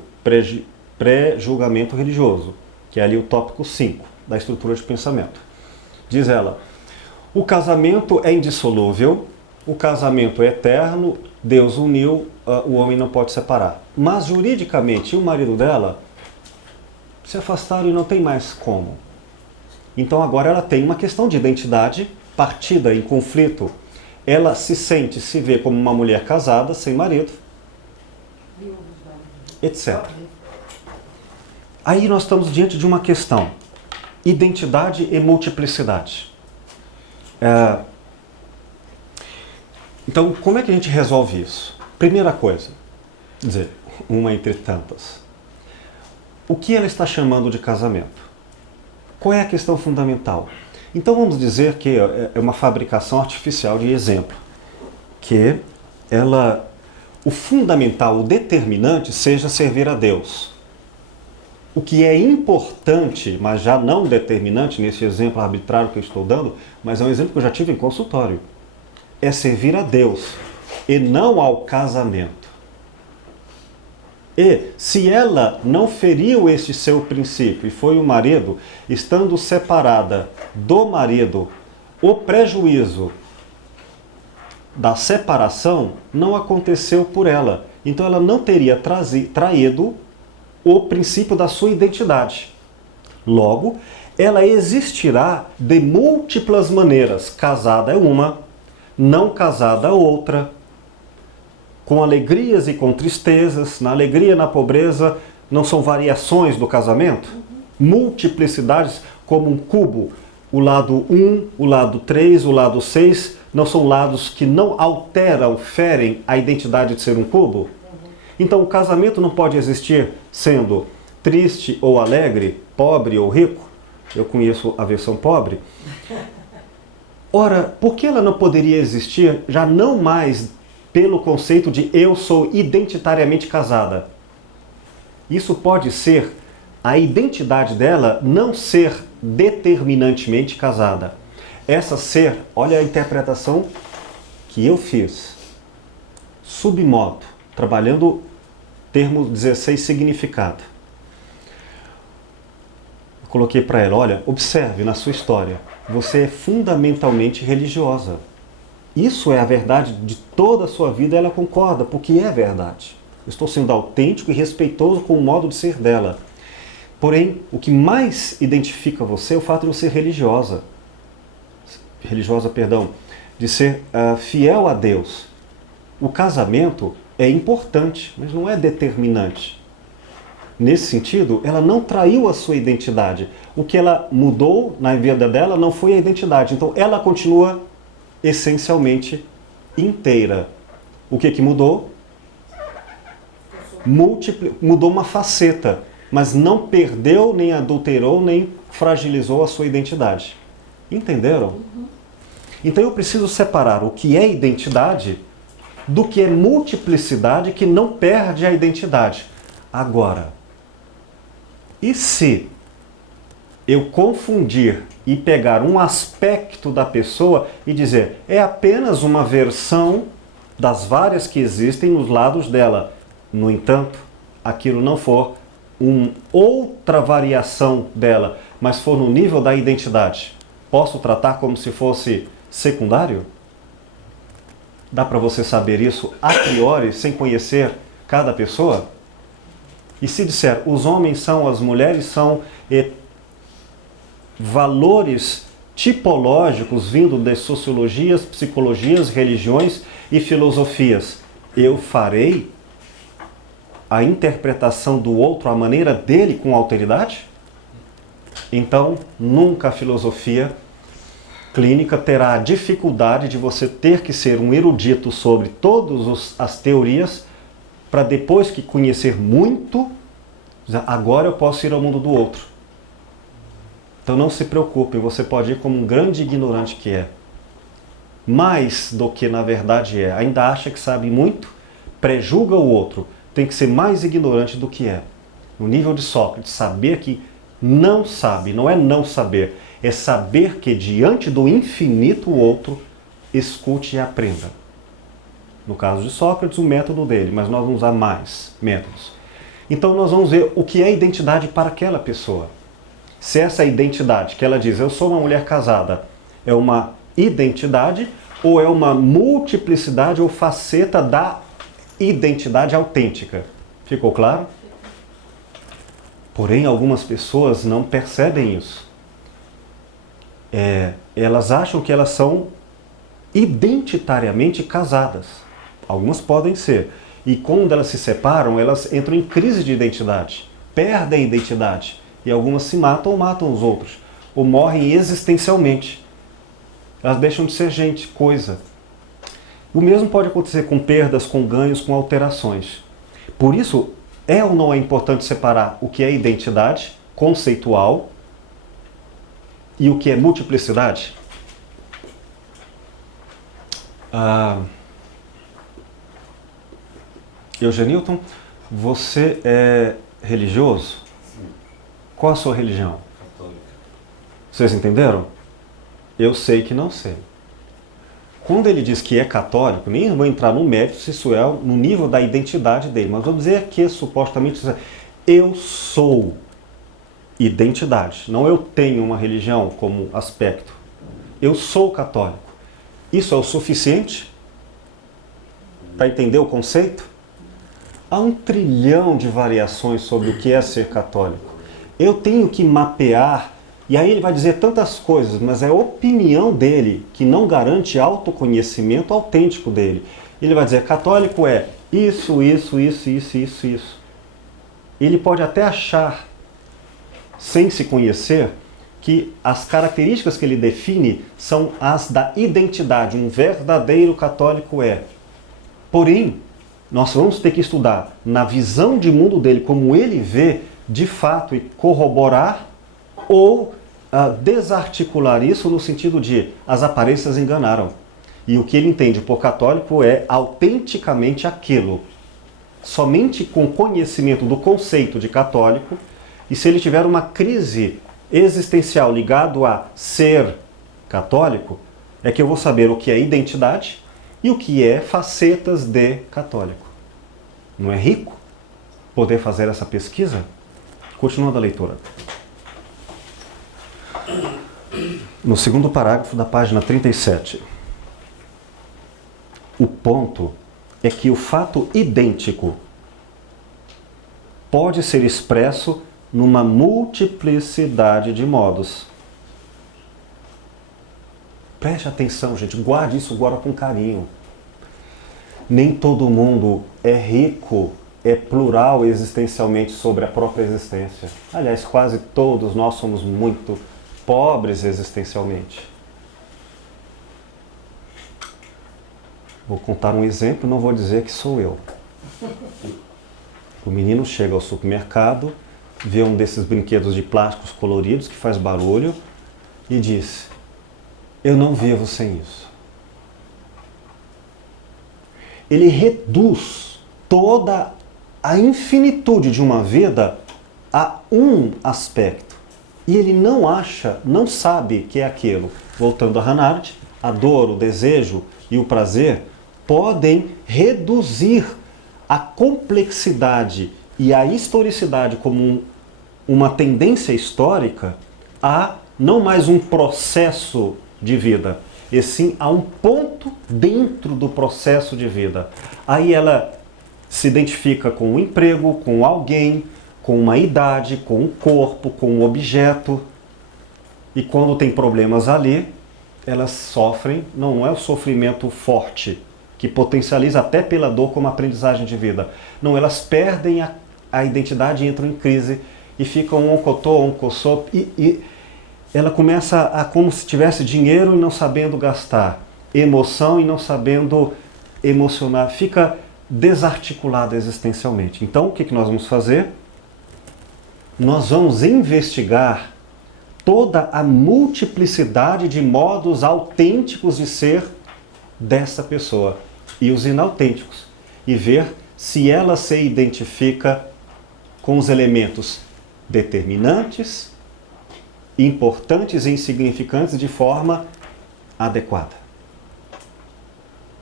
pré-julgamento religioso, que é ali o tópico 5 da estrutura de pensamento. Diz ela, o casamento é indissolúvel, o casamento é eterno, Deus uniu, o homem não pode separar. Mas juridicamente o marido dela se afastaram e não tem mais como. Então agora ela tem uma questão de identidade partida em conflito. Ela se vê como uma mulher casada, sem marido, etc. Aí nós estamos diante de uma questão. Identidade e multiplicidade. Então, como é que a gente resolve isso? Primeira coisa, quer dizer, uma entre tantas. o que ela está chamando de casamento? Qual é a questão fundamental? Então vamos dizer que é uma fabricação artificial de exemplo, que o fundamental, o determinante seja servir a Deus. O que é importante, mas já não determinante, nesse exemplo arbitrário que eu estou dando, mas é um exemplo que eu já tive em consultório, é servir a Deus e não ao casamento. E se ela não feriu este seu princípio e foi o marido, estando separada do marido, o prejuízo da separação não aconteceu por ela. Então ela não teria traído o princípio da sua identidade. Logo, ela existirá de múltiplas maneiras. Casada é uma, não casada outra, com alegrias e com tristezas, na alegria e na pobreza. Não são variações do casamento? Multiplicidades, como um cubo. O lado 1, o lado 3, o lado 6, não são lados que não alteram, ferem a identidade de ser um cubo? Então o casamento não pode existir sendo triste ou alegre, pobre ou rico. Eu conheço a versão pobre. Ora, por que ela não poderia existir já não mais pelo conceito de eu sou identitariamente casada? Isso pode ser a identidade dela não ser determinantemente casada. Essa ser, olha a interpretação que eu fiz, submodo, trabalhando termo 16, significado. Eu coloquei para ela, olha, observe na sua história, você é fundamentalmente religiosa. Isso é a verdade de toda a sua vida, ela concorda, porque é verdade. Eu estou sendo autêntico e respeitoso com o modo de ser dela. Porém, o que mais identifica você é o fato de você ser religiosa, de ser fiel a Deus. O casamento é importante, mas não é determinante. Nesse sentido, ela não traiu a sua identidade. O que ela mudou na vida dela não foi a identidade. Então, ela continua essencialmente inteira. O que mudou? Mudou uma faceta, mas não perdeu, nem adulterou, nem fragilizou a sua identidade. Entenderam? Então eu preciso separar o que é identidade do que é multiplicidade que não perde a identidade. Agora, e se eu confundir e pegar um aspecto da pessoa e dizer é apenas uma versão das várias que existem nos lados dela, no entanto, aquilo não for outra variação dela, mas for no nível da identidade, posso tratar como se fosse secundário? Dá para você saber isso a priori, sem conhecer cada pessoa? E se disser, os homens são, as mulheres são, valores tipológicos vindo das sociologias, psicologias, religiões e filosofias, eu farei a interpretação do outro, a maneira dele com alteridade? Então, nunca a filosofia clínica terá a dificuldade de você ter que ser um erudito sobre todas as teorias para depois que conhecer muito, agora eu posso ir ao mundo do outro. Então não se preocupe, você pode ir como um grande ignorante que é. Mais do que na verdade é. Ainda acha que sabe muito, prejulga o outro. Tem que ser mais ignorante do que é. No nível de Sócrates, saber que não sabe, não é não saber, é saber que diante do infinito o outro escute e aprenda. No caso de Sócrates, o método dele, mas nós vamos usar mais métodos. Então nós vamos ver o que é identidade para aquela pessoa. Se essa identidade que ela diz, eu sou uma mulher casada, é uma identidade ou é uma multiplicidade ou faceta da identidade autêntica. Ficou claro? Porém, algumas pessoas não percebem isso. Elas acham que elas são identitariamente casadas. Algumas podem ser. E quando elas se separam, elas entram em crise de identidade. Perdem a identidade. E algumas se matam ou matam os outros. Ou morrem existencialmente. Elas deixam de ser gente, coisa. O mesmo pode acontecer com perdas, com ganhos, com alterações. Por isso, É ou não é importante separar o que é identidade conceitual e o que é multiplicidade? Eugenilton, você é religioso? Sim. Qual a sua religião? Católica. Vocês entenderam? Eu sei que não sei. Quando ele diz que é católico, nem vou entrar no mérito se isso é no nível da identidade dele, mas vamos dizer que supostamente eu sou identidade, não eu tenho uma religião como aspecto. Eu sou católico. Isso é o suficiente para entender o conceito? Há 1 trilhão de variações sobre o que é ser católico. Eu tenho que mapear, e aí ele vai dizer tantas coisas, mas é a opinião dele que não garante autoconhecimento autêntico dele. Ele vai dizer, católico é isso. Ele pode até achar, sem se conhecer, que as características que ele define são as da identidade. Um verdadeiro católico é. Porém, nós vamos ter que estudar na visão de mundo dele, como ele vê de fato, e corroborar ou desarticular isso no sentido de as aparências enganaram. E o que ele entende por católico é autenticamente aquilo. Somente com conhecimento do conceito de católico, e se ele tiver uma crise existencial ligado a ser católico, é que eu vou saber o que é identidade e o que é facetas de católico. Não é rico poder fazer essa pesquisa? Continuando a leitura. No segundo parágrafo da página 37. O ponto é que o fato idêntico pode ser expresso numa multiplicidade de modos. Preste atenção, gente, guarde isso agora com carinho. Nem todo mundo é rico, é plural existencialmente sobre a própria existência. Aliás, quase todos nós somos muito pobres existencialmente. Vou contar um exemplo, não vou dizer que sou eu. O menino chega ao supermercado, vê um desses brinquedos de plásticos coloridos que faz barulho e diz: eu não vivo sem isso. Ele reduz toda a infinitude de uma vida a um aspecto. E ele não acha, não sabe que é aquilo. Voltando a Hannah Arendt, a dor, o desejo e o prazer podem reduzir a complexidade e a historicidade como uma tendência histórica a não mais um processo de vida, e sim a um ponto dentro do processo de vida. Aí ela se identifica com um emprego, com alguém, com uma idade, com um corpo, com um objeto. E quando tem problemas ali, elas sofrem, não é o sofrimento forte, que potencializa até pela dor como aprendizagem de vida. Não, elas perdem a identidade e entram em crise e ficam um cotô, um coçô, e ela começa a como se tivesse dinheiro e não sabendo gastar, emoção e não sabendo emocionar, fica desarticulada existencialmente. Então, o que nós vamos fazer? Nós vamos investigar toda a multiplicidade de modos autênticos de ser dessa pessoa e os inautênticos, e ver se ela se identifica com os elementos determinantes, importantes e insignificantes de forma adequada.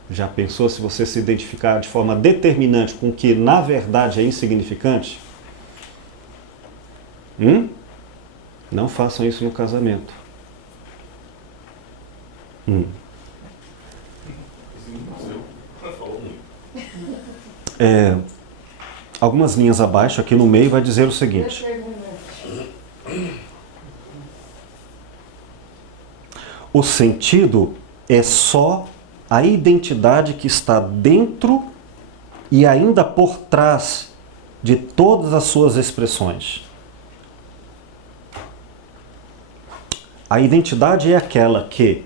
Já pensou se você se identificar de forma determinante com o que na verdade é insignificante? Não façam isso no casamento. Algumas linhas abaixo, aqui no meio, vai dizer o seguinte: o sentido é só a identidade que está dentro e ainda por trás de todas as suas expressões. A identidade é aquela que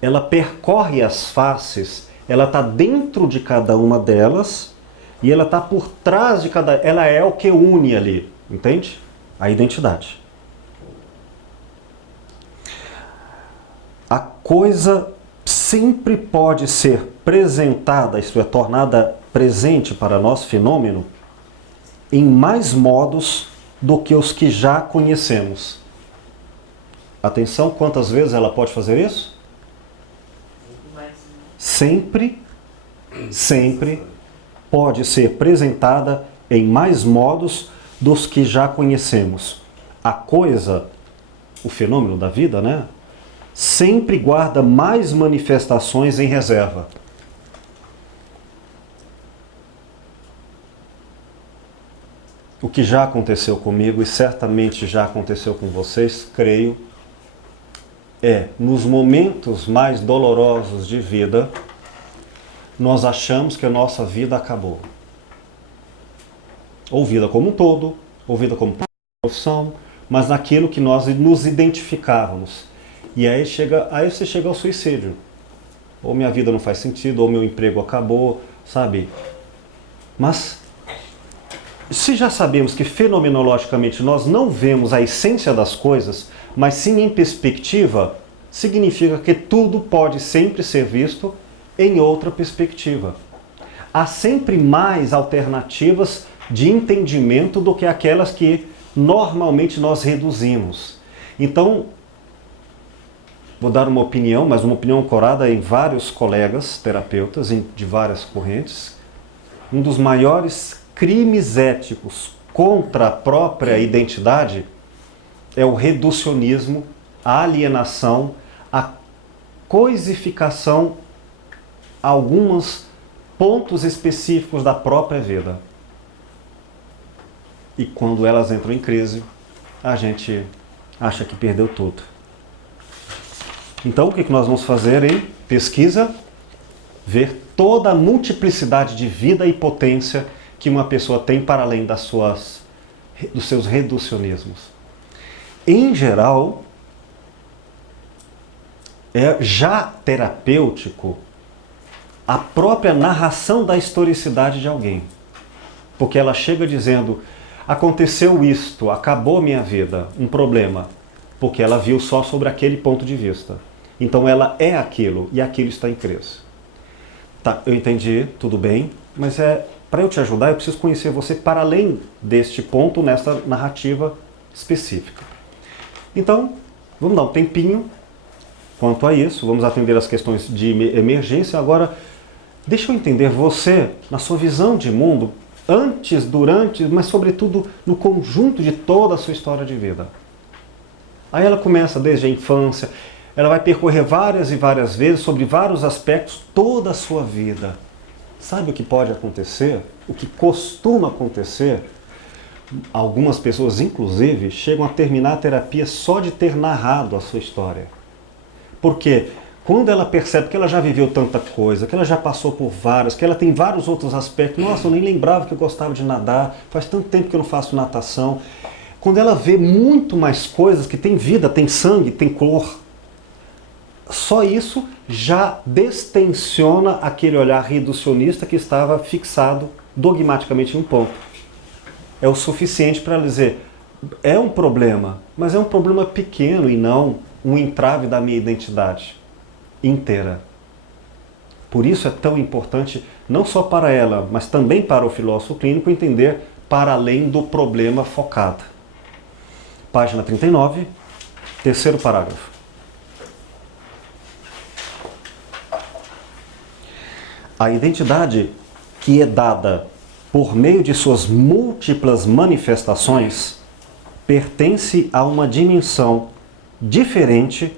ela percorre as faces, ela está dentro de cada uma delas e ela está por trás de cada... Ela é o que une ali, entende? A identidade. A coisa sempre pode ser apresentada, isto é, tornada presente para nós, fenômeno, em mais modos do que os que já conhecemos. Atenção, quantas vezes ela pode fazer isso? Sempre pode ser apresentada em mais modos dos que já conhecemos. A coisa, o fenômeno da vida, né? Sempre guarda mais manifestações em reserva. O que já aconteceu comigo e certamente já aconteceu com vocês, creio, nos momentos mais dolorosos de vida, nós achamos que a nossa vida acabou. Ou vida como um todo, ou vida como profissão, mas naquilo que nós nos identificávamos. E aí você chega ao suicídio. Ou minha vida não faz sentido, ou meu emprego acabou, sabe? Mas, se já sabemos que fenomenologicamente nós não vemos a essência das coisas, mas sim em perspectiva, significa que tudo pode sempre ser visto em outra perspectiva. Há sempre mais alternativas de entendimento do que aquelas que normalmente nós reduzimos. Então, vou dar uma opinião, mas uma opinião ancorada em vários colegas terapeutas de várias correntes. Um dos maiores crimes éticos contra a própria identidade é o reducionismo, a alienação, a coisificação a alguns pontos específicos da própria vida. E quando elas entram em crise, a gente acha que perdeu tudo. Então, o que nós vamos fazer em pesquisa? Ver toda a multiplicidade de vida e potência que uma pessoa tem para além dos seus reducionismos. Em geral, é já terapêutico a própria narração da historicidade de alguém. Porque ela chega dizendo, aconteceu isto, acabou minha vida, um problema. Porque ela viu só sobre aquele ponto de vista. Então ela é aquilo, e aquilo está em crise. Tá, eu entendi, tudo bem, mas para eu te ajudar, eu preciso conhecer você para além deste ponto, nessa narrativa específica. Então, vamos dar um tempinho quanto a isso, vamos atender as questões de emergência. Agora, deixa eu entender você, na sua visão de mundo, antes, durante, mas sobretudo no conjunto de toda a sua história de vida. Aí ela começa desde a infância, ela vai percorrer várias e várias vezes sobre vários aspectos toda a sua vida. Sabe o que pode acontecer? O que costuma acontecer? Algumas pessoas, inclusive, chegam a terminar a terapia só de ter narrado a sua história. Porque quando ela percebe que ela já viveu tanta coisa, que ela já passou por várias, que ela tem vários outros aspectos, nossa, eu nem lembrava que eu gostava de nadar, faz tanto tempo que eu não faço natação. Quando ela vê muito mais coisas, que tem vida, tem sangue, tem cor, só isso já destensiona aquele olhar reducionista que estava fixado dogmaticamente em um ponto. É o suficiente para dizer, é um problema, mas é um problema pequeno e não um entrave da minha identidade inteira. Por isso é tão importante, não só para ela, mas também para o filósofo clínico, entender para além do problema focado. Página 39, terceiro parágrafo. A identidade que é dada por meio de suas múltiplas manifestações pertence a uma dimensão diferente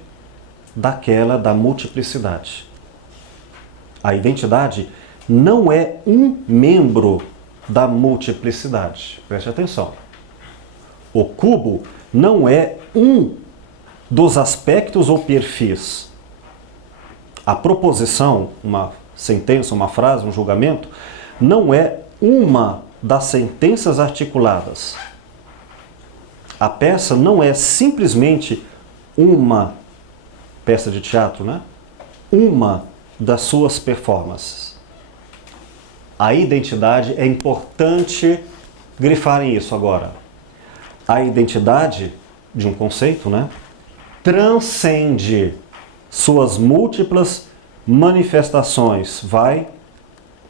daquela da multiplicidade. A identidade não é um membro da multiplicidade. Preste atenção. O cubo não é um dos aspectos ou perfis. A proposição, uma sentença, uma frase, um julgamento, não é uma das sentenças articuladas. A peça não é simplesmente uma peça de teatro, né? Uma das suas performances. A identidade, é importante grifarem isso agora. A identidade de um conceito, né, transcende suas múltiplas manifestações, vai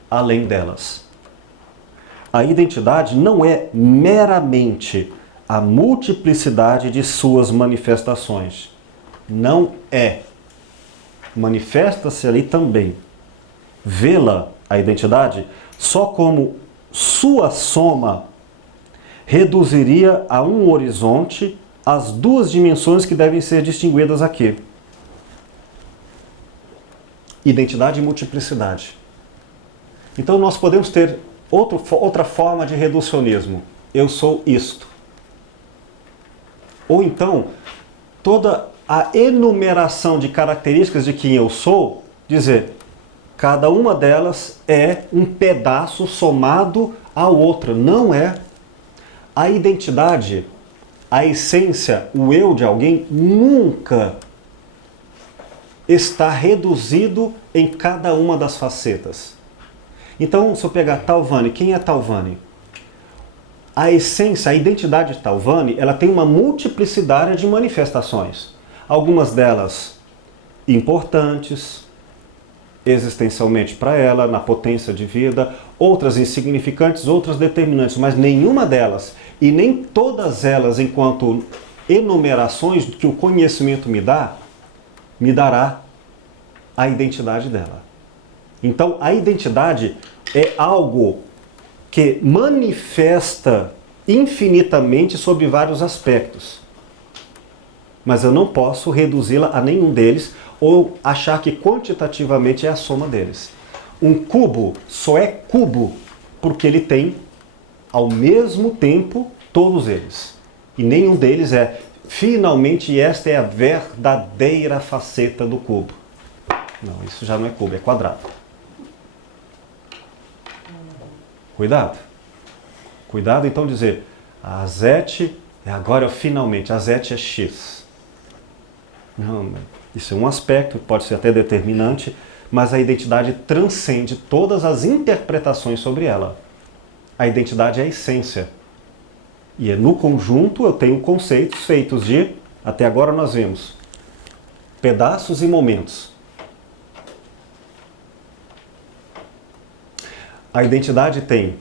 além delas. A identidade não é meramente a multiplicidade de suas manifestações. Não é. Manifesta-se ali também. Vê-la, a identidade, só como sua soma reduziria a um horizonte as duas dimensões que devem ser distinguidas aqui. Identidade e multiplicidade. Então nós podemos ter outra forma de reducionismo. Eu sou isto. Ou então, toda a enumeração de características de quem eu sou, dizer, cada uma delas é um pedaço somado à outra. Não é. A identidade, a essência, o eu de alguém, nunca está reduzido em cada uma das facetas. Então, se eu pegar Talvani, quem é Talvani? A essência, a identidade de Talvani, ela tem uma multiplicidade de manifestações. Algumas delas importantes, existencialmente para ela, na potência de vida, outras insignificantes, outras determinantes, mas nenhuma delas, e nem todas elas, enquanto enumerações que o conhecimento me dá, me dará a identidade dela. Então, a identidade é algo que manifesta infinitamente sobre vários aspectos. Mas eu não posso reduzi-la a nenhum deles ou achar que quantitativamente é a soma deles. Um cubo só é cubo porque ele tem, ao mesmo tempo, todos eles. E nenhum deles é, finalmente, esta é a verdadeira faceta do cubo. Não, isso já não é cubo, é quadrado. Cuidado. Cuidado, então, dizer, a Zete, agora finalmente, a Zete é X. Não, isso é um aspecto, pode ser até determinante, mas a identidade transcende todas as interpretações sobre ela. A identidade é a essência. E é no conjunto eu tenho conceitos feitos de, até agora nós vimos, pedaços e momentos. A identidade tem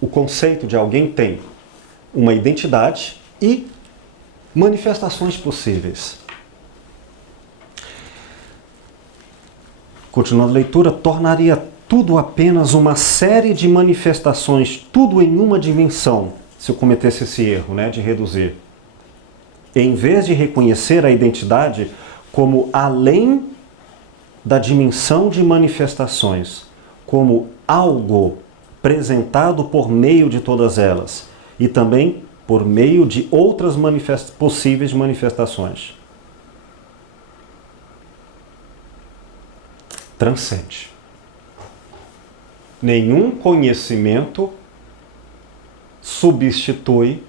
o conceito de alguém tem uma identidade e manifestações possíveis. Continuando a leitura, tornaria tudo apenas uma série de manifestações, tudo em uma dimensão, se eu cometesse esse erro, né, de reduzir. Em vez de reconhecer a identidade como além da dimensão de manifestações, como algo apresentado por meio de todas elas e também por meio de outras possíveis manifestações. Transcende. Nenhum conhecimento substitui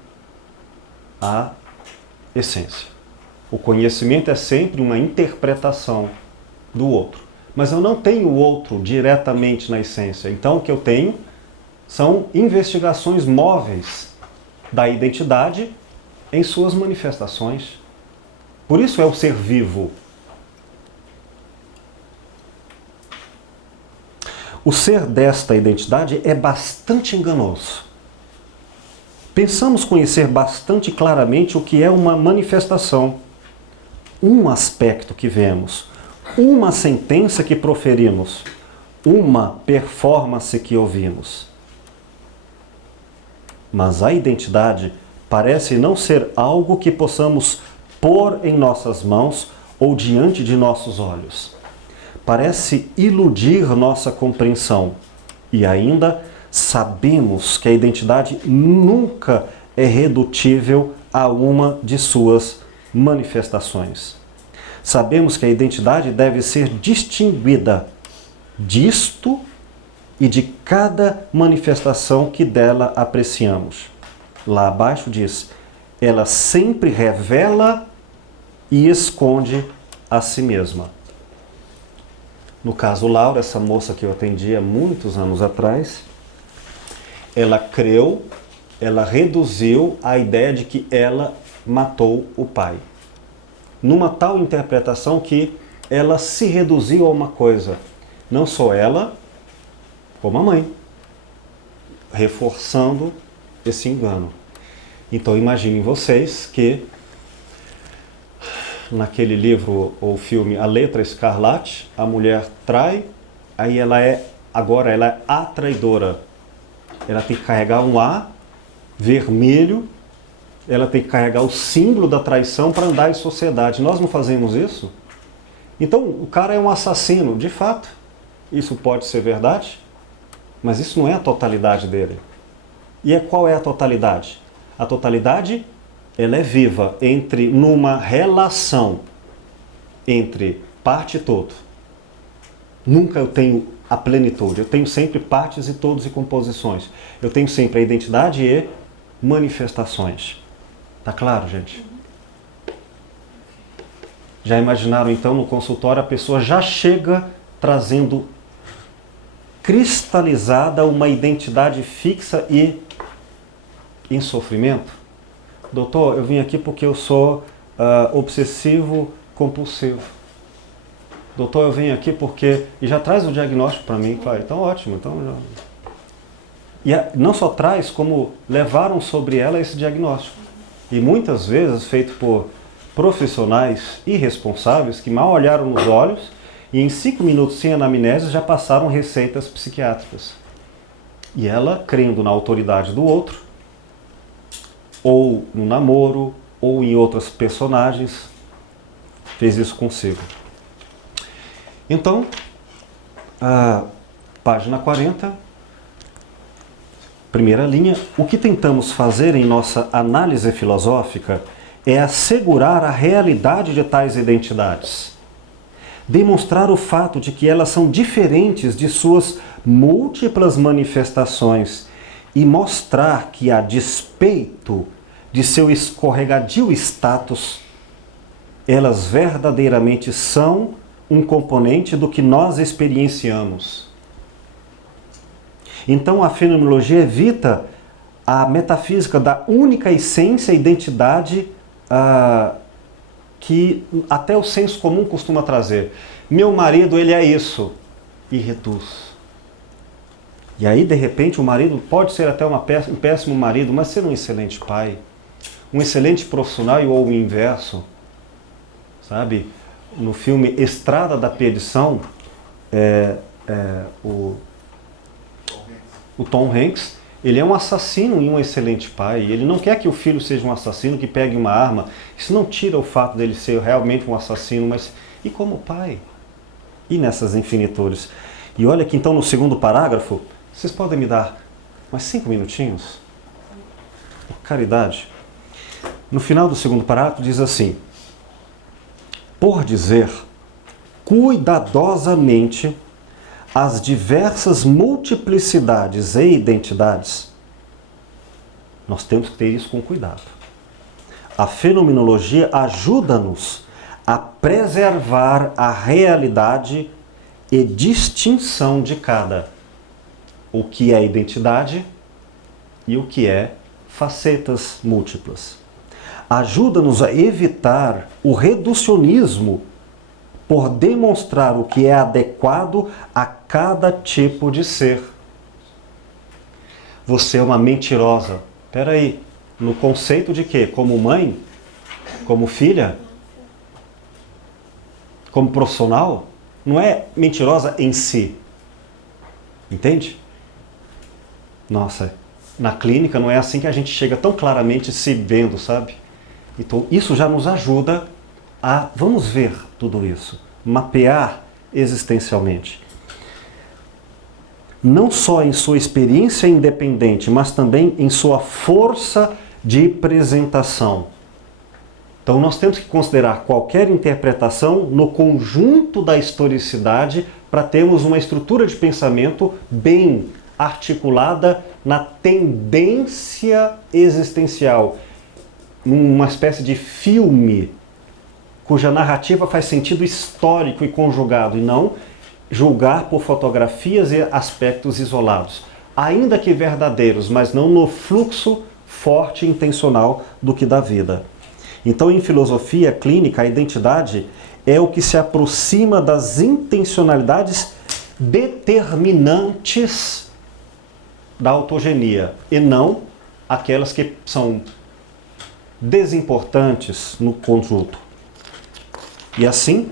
a essência. O conhecimento é sempre uma interpretação do outro. Mas eu não tenho o outro diretamente na essência. Então o que eu tenho são investigações móveis da identidade em suas manifestações. Por isso é o ser vivo. O ser desta identidade é bastante enganoso. Pensamos conhecer bastante claramente o que é uma manifestação, um aspecto que vemos, uma sentença que proferimos, uma performance que ouvimos. Mas a identidade parece não ser algo que possamos pôr em nossas mãos ou diante de nossos olhos. Parece iludir nossa compreensão. E ainda sabemos que a identidade nunca é redutível a uma de suas manifestações. Sabemos que a identidade deve ser distinguida disto e de cada manifestação que dela apreciamos. Lá abaixo diz, ela sempre revela e esconde a si mesma. No caso Laura, essa moça que eu atendi há muitos anos atrás, ela creu, ela reduziu a ideia de que ela matou o pai. Numa tal interpretação que ela se reduziu a uma coisa. Não só ela, como a mãe. Reforçando esse engano. Então imaginem vocês que naquele livro ou filme A Letra Escarlate, a mulher trai, aí agora ela é a traidora. Ela tem que carregar um A vermelho, ela tem que carregar o símbolo da traição para andar em sociedade. Nós não fazemos isso? Então o cara é um assassino, de fato. Isso pode ser verdade, mas isso não é a totalidade dele. E qual é a totalidade? A totalidade, ela é viva numa relação entre parte e todo. Nunca eu tenho a plenitude, eu tenho sempre partes e todos e composições. Eu tenho sempre a identidade e manifestações. Tá claro, gente? Já imaginaram então no consultório a pessoa já chega trazendo cristalizada uma identidade fixa e em sofrimento? Doutor, eu vim aqui porque eu sou obsessivo compulsivo. Doutor, eu venho aqui porque... E já traz o diagnóstico para mim. Claro, então ótimo. Então já... E não só traz, como levaram sobre ela esse diagnóstico. E muitas vezes feito por profissionais irresponsáveis que mal olharam nos olhos e em 5 minutos sem anamnese já passaram receitas psiquiátricas. E ela, crendo na autoridade do outro, ou no namoro, ou em outras personagens, fez isso consigo. Então, a página 40, primeira linha, o que tentamos fazer em nossa análise filosófica é assegurar a realidade de tais identidades, demonstrar o fato de que elas são diferentes de suas múltiplas manifestações e mostrar que, a despeito de seu escorregadio status, elas verdadeiramente são um componente do que nós experienciamos. Então a fenomenologia evita a metafísica da única essência e identidade que até o senso comum costuma trazer. Meu marido, ele é isso, e reduz. E aí, de repente, o marido pode ser até um péssimo marido, mas ser um excelente pai, um excelente profissional ou o inverso. Sabe? No filme Estrada da Perdição, o Tom Hanks, ele é um assassino e um excelente pai. Ele não quer que o filho seja um assassino, que pegue uma arma. Isso não tira o fato dele ser realmente um assassino, mas e como pai? E nessas infinitudes? E olha que então no segundo parágrafo, vocês podem me dar mais 5 minutinhos? Por caridade. No final do segundo parágrafo diz assim: por dizer cuidadosamente as diversas multiplicidades e identidades, nós temos que ter isso com cuidado. A fenomenologia ajuda-nos a preservar a realidade e distinção de cada, o que é identidade e o que é facetas múltiplas. Ajuda-nos a evitar o reducionismo por demonstrar o que é adequado a cada tipo de ser. Você é uma mentirosa. Espera aí, no conceito de quê? Como mãe? Como filha? Como profissional? Não é mentirosa em si. Entende? Nossa, na clínica não é assim que a gente chega tão claramente se vendo, sabe? Então isso já nos ajuda a, vamos ver tudo isso, mapear existencialmente. Não só em sua experiência independente, mas também em sua força de apresentação. Então nós temos que considerar qualquer interpretação no conjunto da historicidade para termos uma estrutura de pensamento bem articulada na tendência existencial, numa espécie de filme cuja narrativa faz sentido histórico e conjugado, e não julgar por fotografias e aspectos isolados, ainda que verdadeiros, mas não no fluxo forte e intencional do que da vida. Então, em filosofia clínica, a identidade é o que se aproxima das intencionalidades determinantes da autogenia, e não aquelas que são desimportantes no conjunto. E assim,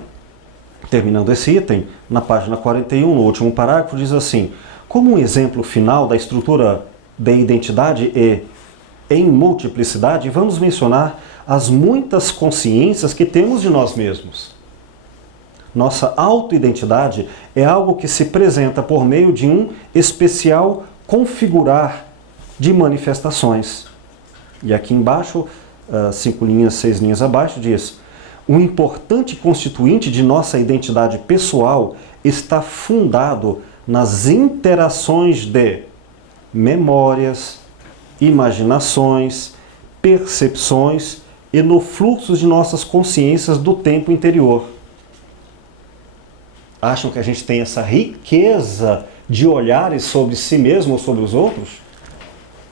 terminando esse item, na página 41, no último parágrafo, diz assim: como um exemplo final da estrutura da identidade e em multiplicidade, vamos mencionar as muitas consciências que temos de nós mesmos. Nossa autoidentidade é algo que se apresenta por meio de um especial configurar de manifestações. E aqui embaixo, 5 linhas, 6 linhas abaixo, diz: um importante constituinte de nossa identidade pessoal está fundado nas interações de memórias, imaginações, percepções e no fluxo de nossas consciências do tempo interior. Acham que a gente tem essa riqueza de olhares sobre si mesmo ou sobre os outros?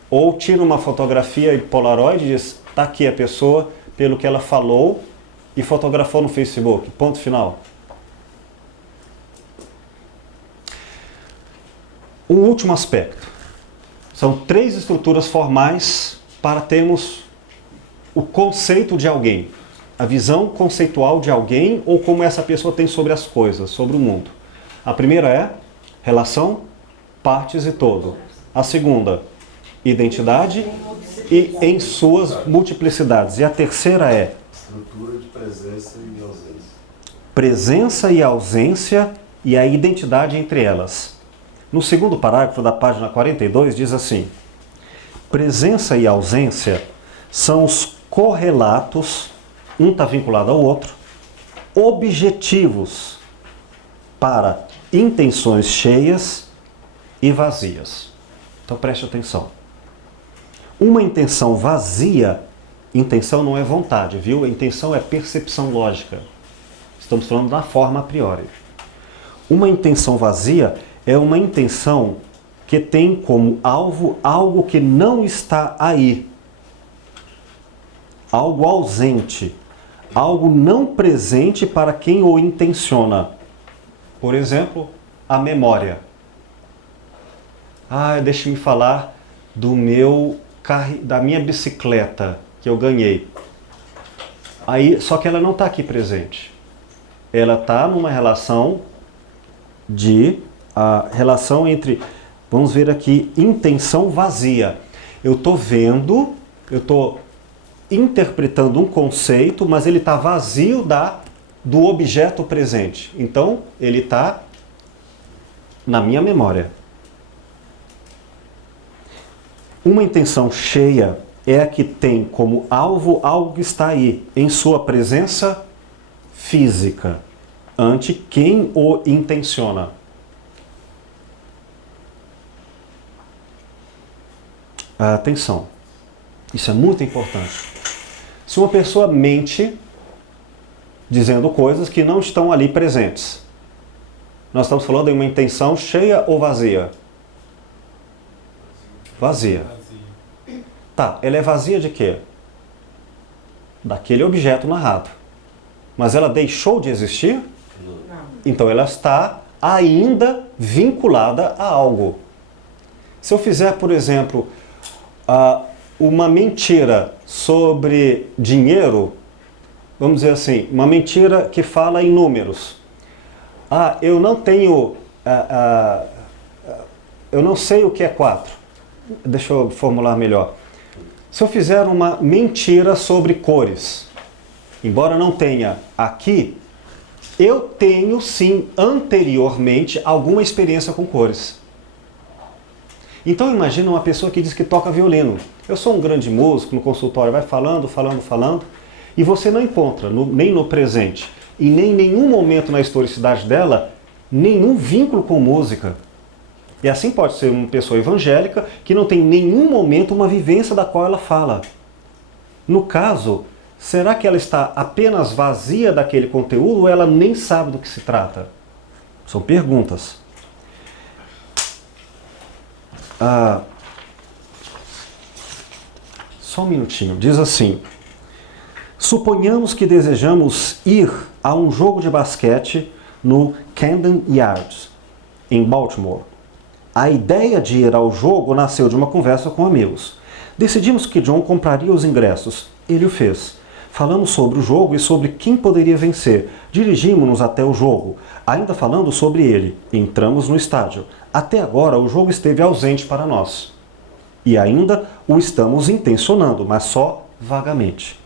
Ou tira uma fotografia de Polaroid e diz: está aqui a pessoa pelo que ela falou e fotografou no Facebook. Ponto final. Um último aspecto. São 3 estruturas formais para termos o conceito de alguém. A visão conceitual de alguém ou como essa pessoa tem sobre as coisas, sobre o mundo. A primeira é relação, partes e todo. A segunda, identidade e em suas multiplicidades. E a terceira é estrutura de presença e ausência. Presença e ausência e a identidade entre elas. No segundo parágrafo da página 42 diz assim: presença e ausência são os correlatos, um está vinculado ao outro, objetivos para intenções cheias e vazias. Então preste atenção. Uma intenção vazia, intenção não é vontade, viu? A intenção é percepção lógica. Estamos falando da forma a priori. Uma intenção vazia é uma intenção que tem como alvo algo que não está aí. Algo ausente. Algo não presente para quem o intenciona. Por exemplo, a memória. Deixa-me falar da minha bicicleta que eu ganhei. Só que ela não está aqui presente. Ela está numa relação a relação entre, vamos ver aqui, intenção vazia. Eu estou vendo, eu estou interpretando um conceito, mas ele está vazio do objeto presente. Então, ele está na minha memória. Uma intenção cheia é a que tem como alvo algo que está aí, em sua presença física, ante quem o intenciona. Atenção, isso é muito importante. Se uma pessoa mente dizendo coisas que não estão ali presentes, nós estamos falando de uma intenção cheia ou vazia? Vazia. Tá, ela é vazia de quê? Daquele objeto narrado. Mas ela deixou de existir? Não. Então ela está ainda vinculada a algo. Se eu fizer, por exemplo, uma mentira sobre dinheiro, vamos dizer assim, uma mentira que fala em números. Eu não tenho, eu não sei o que é 4. Deixa eu formular melhor. Se eu fizer uma mentira sobre cores, embora não tenha aqui, eu tenho sim anteriormente alguma experiência com cores. Então imagina uma pessoa que diz que toca violino. Eu sou um grande músico, no consultório vai falando, e você não encontra, nem no presente, e nem em nenhum momento na historicidade dela, nenhum vínculo com música. E assim pode ser uma pessoa evangélica que não tem em nenhum momento uma vivência da qual ela fala. No caso, será que ela está apenas vazia daquele conteúdo ou ela nem sabe do que se trata? São perguntas. Só um minutinho. Diz assim: suponhamos que desejamos ir a um jogo de basquete no Camden Yards, em Baltimore. A ideia de ir ao jogo nasceu de uma conversa com amigos. Decidimos que John compraria os ingressos. Ele o fez. Falamos sobre o jogo e sobre quem poderia vencer. Dirigimos-nos até o jogo, ainda falando sobre ele. Entramos no estádio. Até agora o jogo esteve ausente para nós. E ainda o estamos intencionando, mas só vagamente.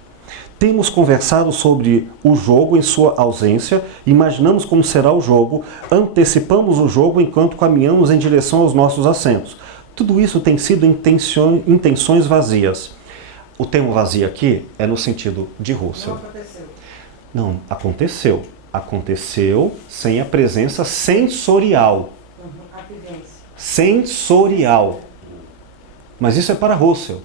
Temos conversado sobre o jogo em sua ausência, imaginamos como será o jogo, antecipamos o jogo enquanto caminhamos em direção aos nossos assentos. Tudo isso tem sido intenções vazias. O termo vazio aqui é no sentido de Russell. Não aconteceu. Não, aconteceu. Aconteceu sem a presença sensorial. A vivência. Sensorial. Mas isso é para Russell.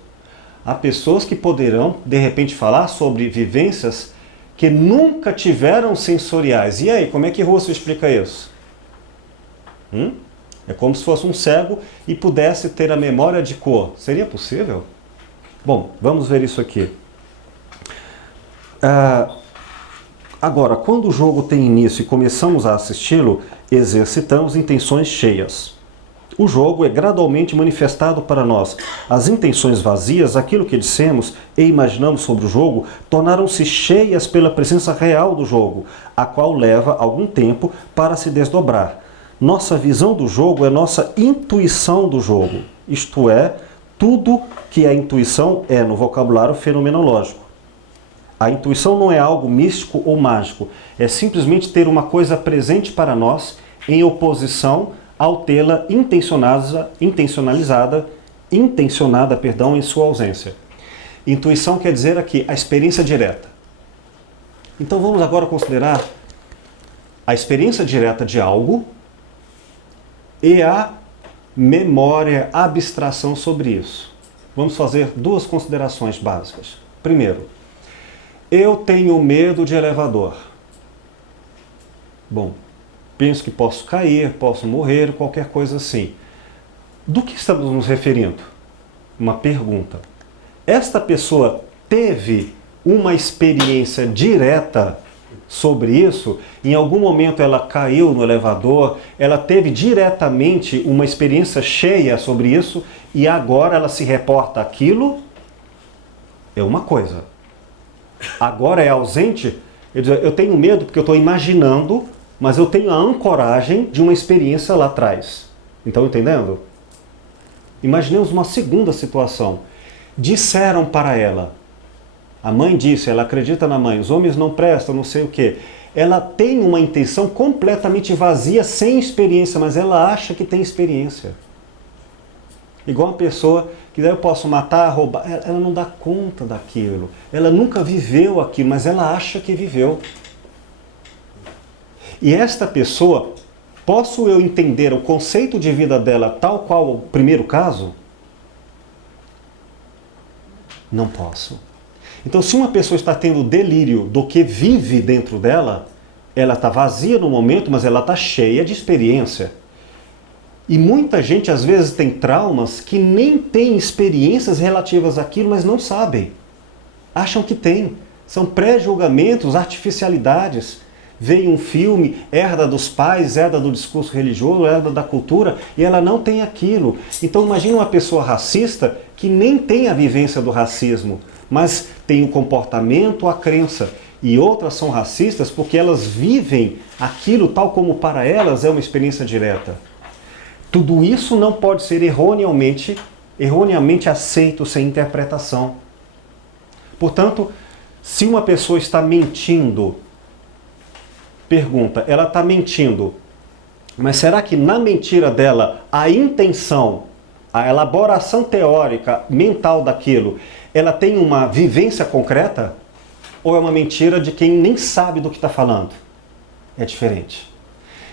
Há pessoas que poderão, de repente, falar sobre vivências que nunca tiveram sensoriais. E aí, como é que Russell explica isso? É como se fosse um cego e pudesse ter a memória de cor. Seria possível? Bom, vamos ver isso aqui. Agora, quando o jogo tem início e começamos a assisti-lo, exercitamos intenções cheias. O jogo é gradualmente manifestado para nós. As intenções vazias, aquilo que dissemos e imaginamos sobre o jogo, tornaram-se cheias pela presença real do jogo, a qual leva algum tempo para se desdobrar. Nossa visão do jogo é nossa intuição do jogo, isto é, tudo que a intuição é no vocabulário fenomenológico. A intuição não é algo místico ou mágico, é simplesmente ter uma coisa presente para nós em oposição ao tê-la intencionada em sua ausência. Intuição quer dizer aqui a experiência direta. Então vamos agora considerar a experiência direta de algo e a memória, a abstração sobre isso. Vamos fazer duas considerações básicas. Primeiro, eu tenho medo de elevador. Bom, penso que posso cair, posso morrer, qualquer coisa assim. Do que estamos nos referindo? Uma pergunta. Esta pessoa teve uma experiência direta sobre isso? Em algum momento ela caiu no elevador, ela teve diretamente uma experiência cheia sobre isso e agora ela se reporta àquilo? É uma coisa. Agora é ausente? Eu tenho medo porque eu estou imaginando, mas eu tenho a ancoragem de uma experiência lá atrás. Estão entendendo? Imaginemos uma segunda situação. Disseram para ela, a mãe disse, ela acredita na mãe, os homens não prestam, não sei o quê. Ela tem uma intenção completamente vazia, sem experiência, mas ela acha que tem experiência. Igual uma pessoa que daí eu posso matar, roubar, ela não dá conta daquilo. Ela nunca viveu aquilo, mas ela acha que viveu. E esta pessoa, posso eu entender o conceito de vida dela tal qual o primeiro caso? Não posso. Então, se uma pessoa está tendo delírio do que vive dentro dela, ela está vazia no momento, mas ela está cheia de experiência. E muita gente, às vezes, tem traumas que nem tem experiências relativas àquilo, mas não sabem. Acham que tem. São pré-julgamentos, artificialidades. Vem um filme, herda dos pais, herda do discurso religioso, herda da cultura, e ela não tem aquilo. Então imagina uma pessoa racista que nem tem a vivência do racismo, mas tem o comportamento, a crença. E outras são racistas porque elas vivem aquilo tal como para elas é uma experiência direta. Tudo isso não pode ser erroneamente aceito sem interpretação. Portanto, se uma pessoa está mentindo, pergunta, ela está mentindo, mas será que na mentira dela, a intenção, a elaboração teórica, mental daquilo, ela tem uma vivência concreta? Ou é uma mentira de quem nem sabe do que está falando? É diferente.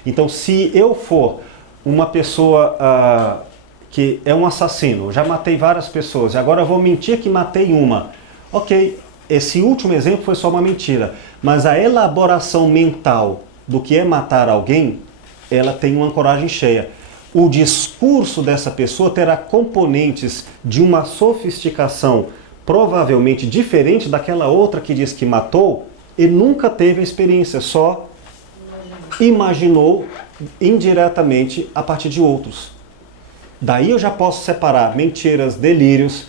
Então, se eu for uma pessoa que é um assassino, já matei várias pessoas, e agora eu vou mentir que matei uma. Ok, esse último exemplo foi só uma mentira, mas a elaboração mental do que é matar alguém ela tem uma ancoragem cheia. O discurso dessa pessoa terá componentes de uma sofisticação provavelmente diferente daquela outra que diz que matou e nunca teve a experiência, só imaginou indiretamente a partir de outros. Daí eu já posso separar mentiras, delírios,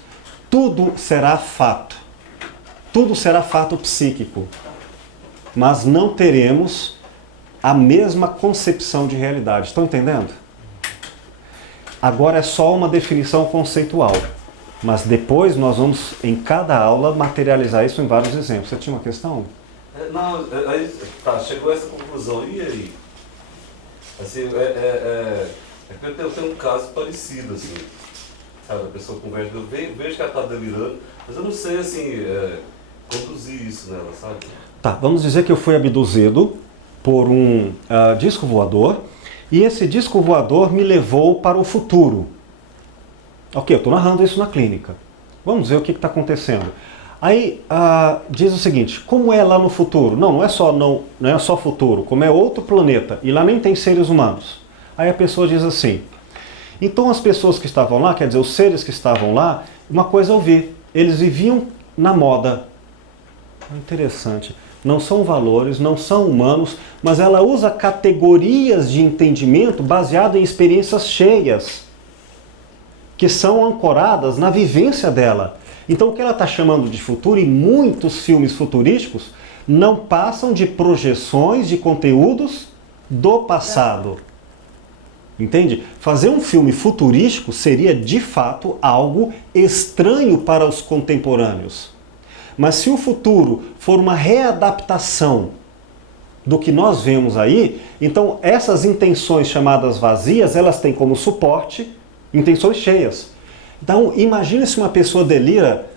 tudo será fato. Tudo será fato psíquico. Mas não teremos a mesma concepção de realidade. Estão entendendo? Agora é só uma definição conceitual. Mas depois nós vamos, em cada aula, materializar isso em vários exemplos. Você tinha uma questão? Não, aí tá, chegou a essa conclusão. E aí? Assim, que eu tenho um caso parecido, assim. Sabe, a pessoa conversa, eu vejo que ela está delirando, mas eu não sei, assim, conduzir isso nela, sabe? Tá, vamos dizer que eu fui abduzido por um disco voador, e esse disco voador me levou para o futuro. Ok, eu estou narrando isso na clínica. Vamos ver o que está acontecendo. Aí diz o seguinte, como é lá no futuro? Não é só futuro, como é outro planeta, e lá nem tem seres humanos. Aí a pessoa diz assim, então as pessoas que estavam lá, quer dizer, os seres que estavam lá, uma coisa eu vi, eles viviam na moda. Interessante. Não são valores, não são humanos, mas ela usa categorias de entendimento baseado em experiências cheias, que são ancoradas na vivência dela. Então o que ela está chamando de futuro, e muitos filmes futurísticos, não passam de projeções de conteúdos do passado. Entende? Fazer um filme futurístico seria, de fato, algo estranho para os contemporâneos. Mas se o futuro for uma readaptação do que nós vemos aí, então essas intenções chamadas vazias, elas têm como suporte intenções cheias. Então, imagine se uma pessoa delira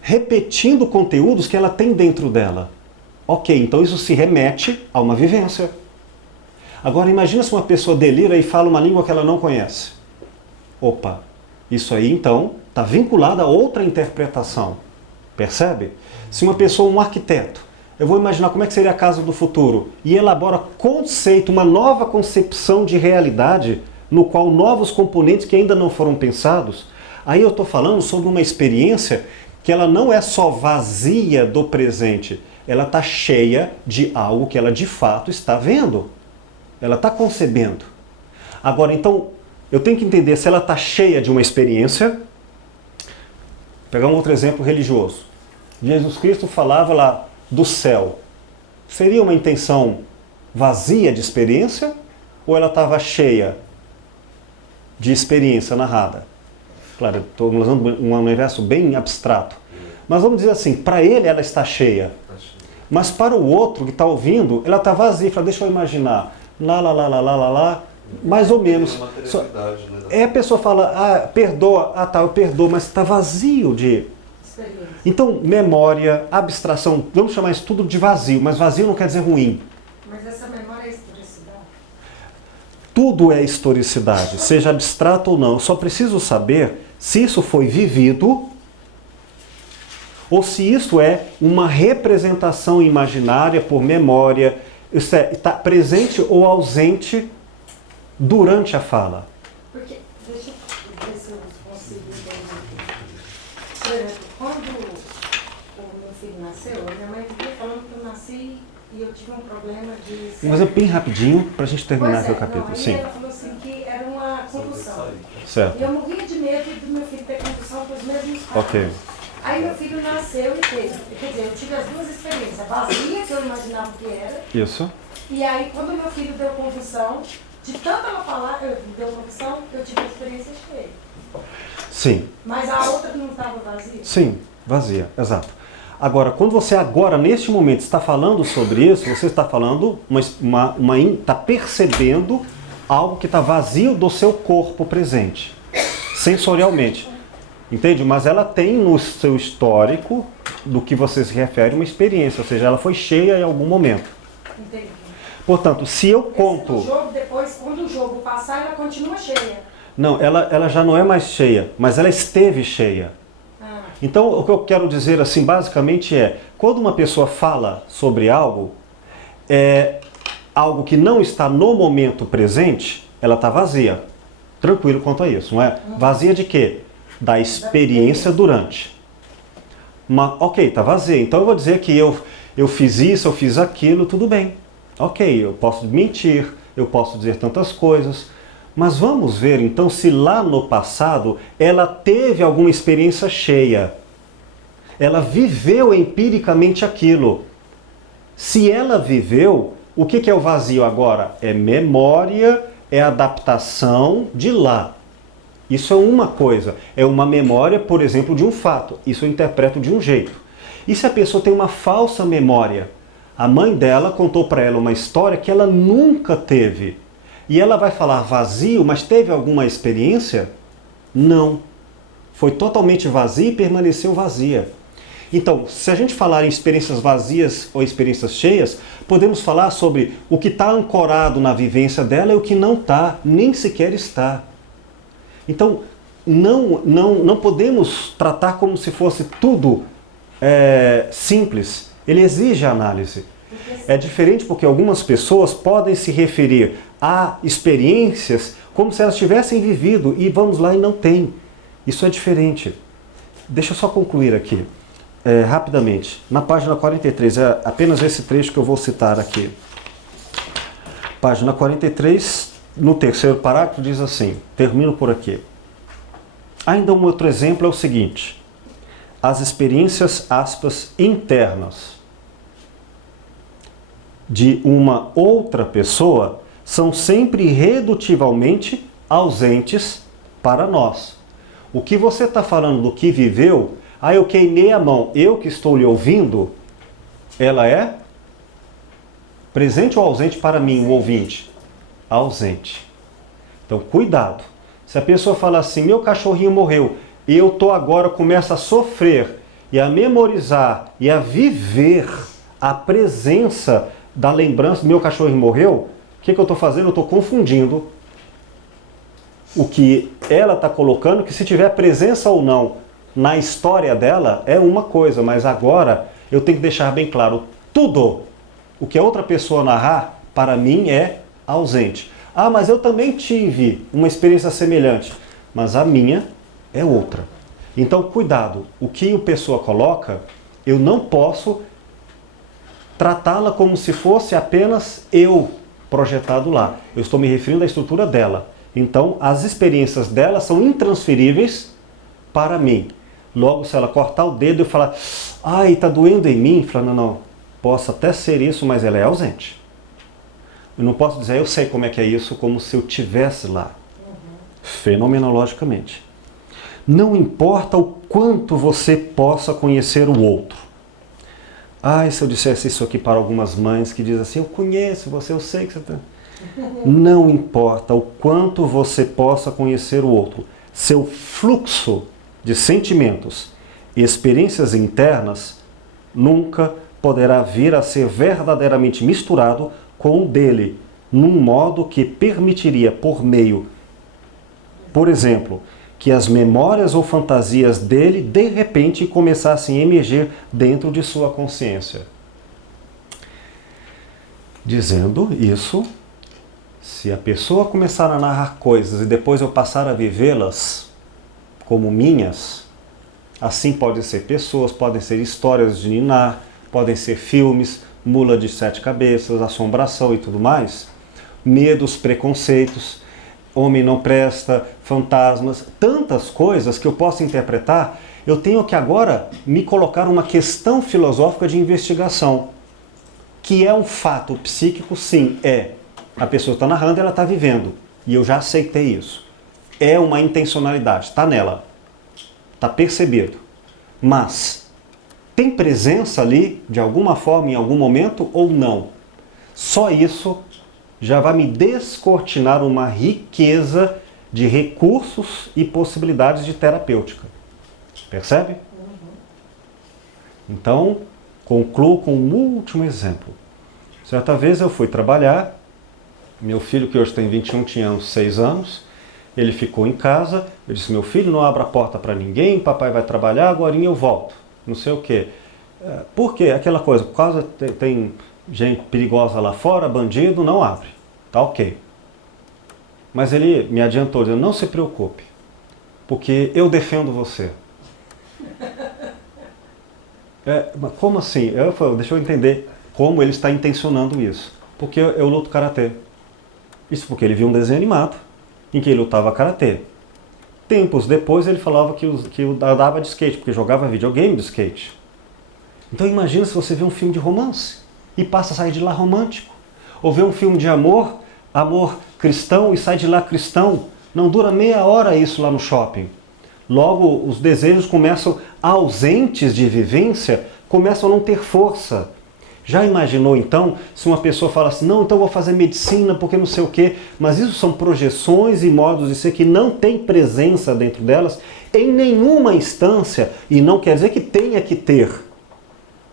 repetindo conteúdos que ela tem dentro dela. Ok, então isso se remete a uma vivência. Agora, imagina se uma pessoa delira e fala uma língua que ela não conhece. Opa, isso aí então está vinculado a outra interpretação. Percebe? Se uma pessoa, um arquiteto, eu vou imaginar como é que seria a casa do futuro, e elabora conceito, uma nova concepção de realidade, no qual novos componentes que ainda não foram pensados, aí eu estou falando sobre uma experiência que ela não é só vazia do presente, ela está cheia de algo que ela de fato está vendo. Ela está concebendo. Agora, então, eu tenho que entender se ela está cheia de uma experiência. Vou pegar um outro exemplo religioso. Jesus Cristo falava lá do céu. Seria uma intenção vazia de experiência? Ou ela estava cheia de experiência narrada? Claro, estou usando um universo bem abstrato. Mas vamos dizer assim, para ele ela está cheia. Mas para o outro que está ouvindo, ela está vazia. Fala, deixa eu imaginar. Lá, mais ou menos. Aí a pessoa fala, perdoa, eu perdoo, mas está vazio de... Então, memória, abstração, vamos chamar isso tudo de vazio, mas vazio não quer dizer ruim. Mas essa memória é historicidade? Tudo é historicidade, seja abstrato ou não. Eu só preciso saber se isso foi vivido ou se isso é uma representação imaginária por memória. Isso está presente ou ausente durante a fala. Porque, deixa eu ver se eu consigo entender. Por exemplo, quando o meu filho nasceu, a minha mãe vivia falando que eu nasci e eu tive um problema de... Um exemplo bem rapidinho para a gente terminar aqui o Pois é, capítulo. não, Sim. aí ela falou assim que era uma condução. Certo. E eu morria de medo do meu filho ter condução com os mesmos pais. Ok. Aí meu filho nasceu e teve. Quer dizer, eu tive as duas experiências. Vazia, que eu imaginava que era. Isso. E aí, quando meu filho deu confissão, de tanto ela falar, deu confissão, eu tive a experiência cheia. Sim. Mas a outra não estava vazia? Sim, vazia, exato. Agora, quando você agora, neste momento, está falando sobre isso, você está falando, está percebendo algo que está vazio do seu corpo presente, sensorialmente. Entende? Mas ela tem no seu histórico, do que você se refere, uma experiência, ou seja, ela foi cheia em algum momento. Entendi. Portanto, se eu conto... O jogo, depois, quando o jogo passar, ela continua cheia. Não, ela já não é mais cheia, mas ela esteve cheia. Então, o que eu quero dizer, assim, basicamente quando uma pessoa fala sobre algo, algo que não está no momento presente, ela está vazia. Tranquilo quanto a isso, não é? Vazia de quê? Da experiência durante. Mas, ok, está vazia. Então eu vou dizer que eu fiz isso, eu fiz aquilo, tudo bem. Ok, eu posso mentir, eu posso dizer tantas coisas. Mas vamos ver então se lá no passado ela teve alguma experiência cheia. Ela viveu empiricamente aquilo. Se ela viveu, o que é o vazio agora? É memória, é adaptação de lá. Isso é uma coisa. É uma memória, por exemplo, de um fato. Isso eu interpreto de um jeito. E se a pessoa tem uma falsa memória? A mãe dela contou para ela uma história que ela nunca teve. E ela vai falar vazio, mas teve alguma experiência? Não. Foi totalmente vazia e permaneceu vazia. Então, se a gente falar em experiências vazias ou experiências cheias, podemos falar sobre o que está ancorado na vivência dela e o que não está, nem sequer está. Então, não podemos tratar como se fosse tudo simples. Ele exige análise. É diferente porque algumas pessoas podem se referir a experiências como se elas tivessem vivido e vamos lá e não tem. Isso é diferente. Deixa eu só concluir aqui. Rapidamente, na página 43, é apenas esse trecho que eu vou citar aqui. Página 43, no terceiro parágrafo, diz assim, termino por aqui. Ainda um outro exemplo é o seguinte, as experiências, aspas, internas de uma outra pessoa são sempre irredutivelmente ausentes para nós. O que você está falando do que viveu, eu queimei a mão, eu que estou lhe ouvindo, ela é presente ou ausente para mim, o ouvinte? Ausente. Então, cuidado. Se a pessoa fala assim, meu cachorrinho morreu, e eu estou agora, começo a sofrer, e a memorizar, e a viver a presença da lembrança, meu cachorrinho morreu, o que eu estou fazendo? Eu estou confundindo o que ela está colocando, que se tiver presença ou não na história dela, é uma coisa, mas agora eu tenho que deixar bem claro, tudo o que a outra pessoa narrar, para mim é ausente. Mas eu também tive uma experiência semelhante, mas a minha é outra. Então, cuidado, o que a pessoa coloca, eu não posso tratá-la como se fosse apenas eu projetado lá. Eu estou me referindo à estrutura dela. Então, as experiências dela são intransferíveis para mim. Logo, se ela cortar o dedo e falar, está doendo em mim, fala, não, posso até ser isso, mas ela é ausente. Eu não posso dizer, eu sei como é que é isso, como se eu tivesse lá. Fenomenologicamente. Não importa o quanto você possa conhecer o outro. Se eu dissesse isso aqui para algumas mães que dizem assim, eu conheço você, eu sei que você está... Não importa o quanto você possa conhecer o outro. Seu fluxo de sentimentos e experiências internas nunca poderá vir a ser verdadeiramente misturado com o dele, num modo que permitiria, por exemplo, que as memórias ou fantasias dele, de repente, começassem a emergir dentro de sua consciência. Dizendo isso, se a pessoa começar a narrar coisas e depois eu passar a vivê-las como minhas, assim podem ser pessoas, podem ser histórias de ninar, podem ser filmes, Mula de Sete Cabeças, Assombração e tudo mais, medos, preconceitos, homem não presta, fantasmas, tantas coisas que eu posso interpretar, eu tenho que agora me colocar uma questão filosófica de investigação, que é um fato psíquico, sim, é. A pessoa está narrando, ela está vivendo, e eu já aceitei isso. É uma intencionalidade, está nela, está percebido. Mas tem presença ali, de alguma forma, em algum momento, ou não? Só isso já vai me descortinar uma riqueza de recursos e possibilidades de terapêutica. Percebe? Então, concluo com um último exemplo. Certa vez eu fui trabalhar, meu filho, que hoje tem 21, tinha uns 6 anos, ele ficou em casa, eu disse, meu filho, não abra a porta para ninguém, papai vai trabalhar, agora eu volto. Não sei o quê. Por quê? Aquela coisa, por causa tem gente perigosa lá fora, bandido, não abre. Tá ok. Mas ele me adiantou, dizendo, não se preocupe, porque eu defendo você. Mas como assim? Deixa eu entender como ele está intencionando isso. Porque eu luto karatê. Isso porque ele viu um desenho animado em que ele lutava karatê. Tempos depois ele falava que andava de skate, porque jogava videogame de skate. Então imagina se você vê um filme de romance e passa a sair de lá romântico. Ou vê um filme de amor cristão e sai de lá cristão. Não dura meia hora isso lá no shopping. Logo, os desejos começam, ausentes de vivência, começam a não ter força. Já imaginou então, se uma pessoa fala assim, não, então eu vou fazer medicina porque não sei o quê, mas isso são projeções e modos de ser que não tem presença dentro delas em nenhuma instância, e não quer dizer que tenha que ter.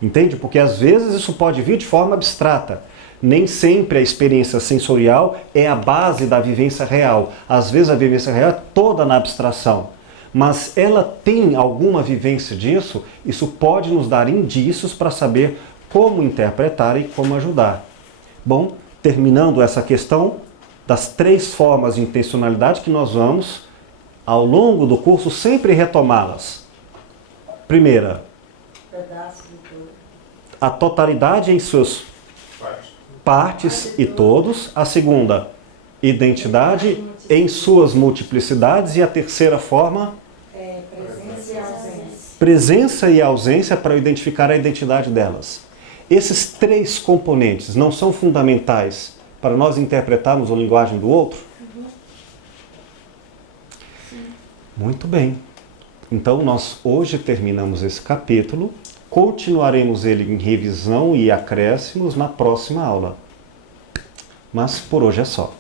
Entende? Porque às vezes isso pode vir de forma abstrata. Nem sempre a experiência sensorial é a base da vivência real. Às vezes a vivência real é toda na abstração. Mas ela tem alguma vivência disso, isso pode nos dar indícios para saber como interpretar e como ajudar. Bom, terminando essa questão das 3 formas de intencionalidade que nós vamos, ao longo do curso, sempre retomá-las. Primeira, a totalidade em suas partes e todos. A segunda, identidade em suas multiplicidades. E a terceira forma, presença e ausência. Presença e ausência para identificar a identidade delas. Esses 3 componentes não são fundamentais para nós interpretarmos a linguagem do outro? Muito bem. Então nós hoje terminamos esse capítulo, continuaremos ele em revisão e acréscimos na próxima aula. Mas por hoje é só.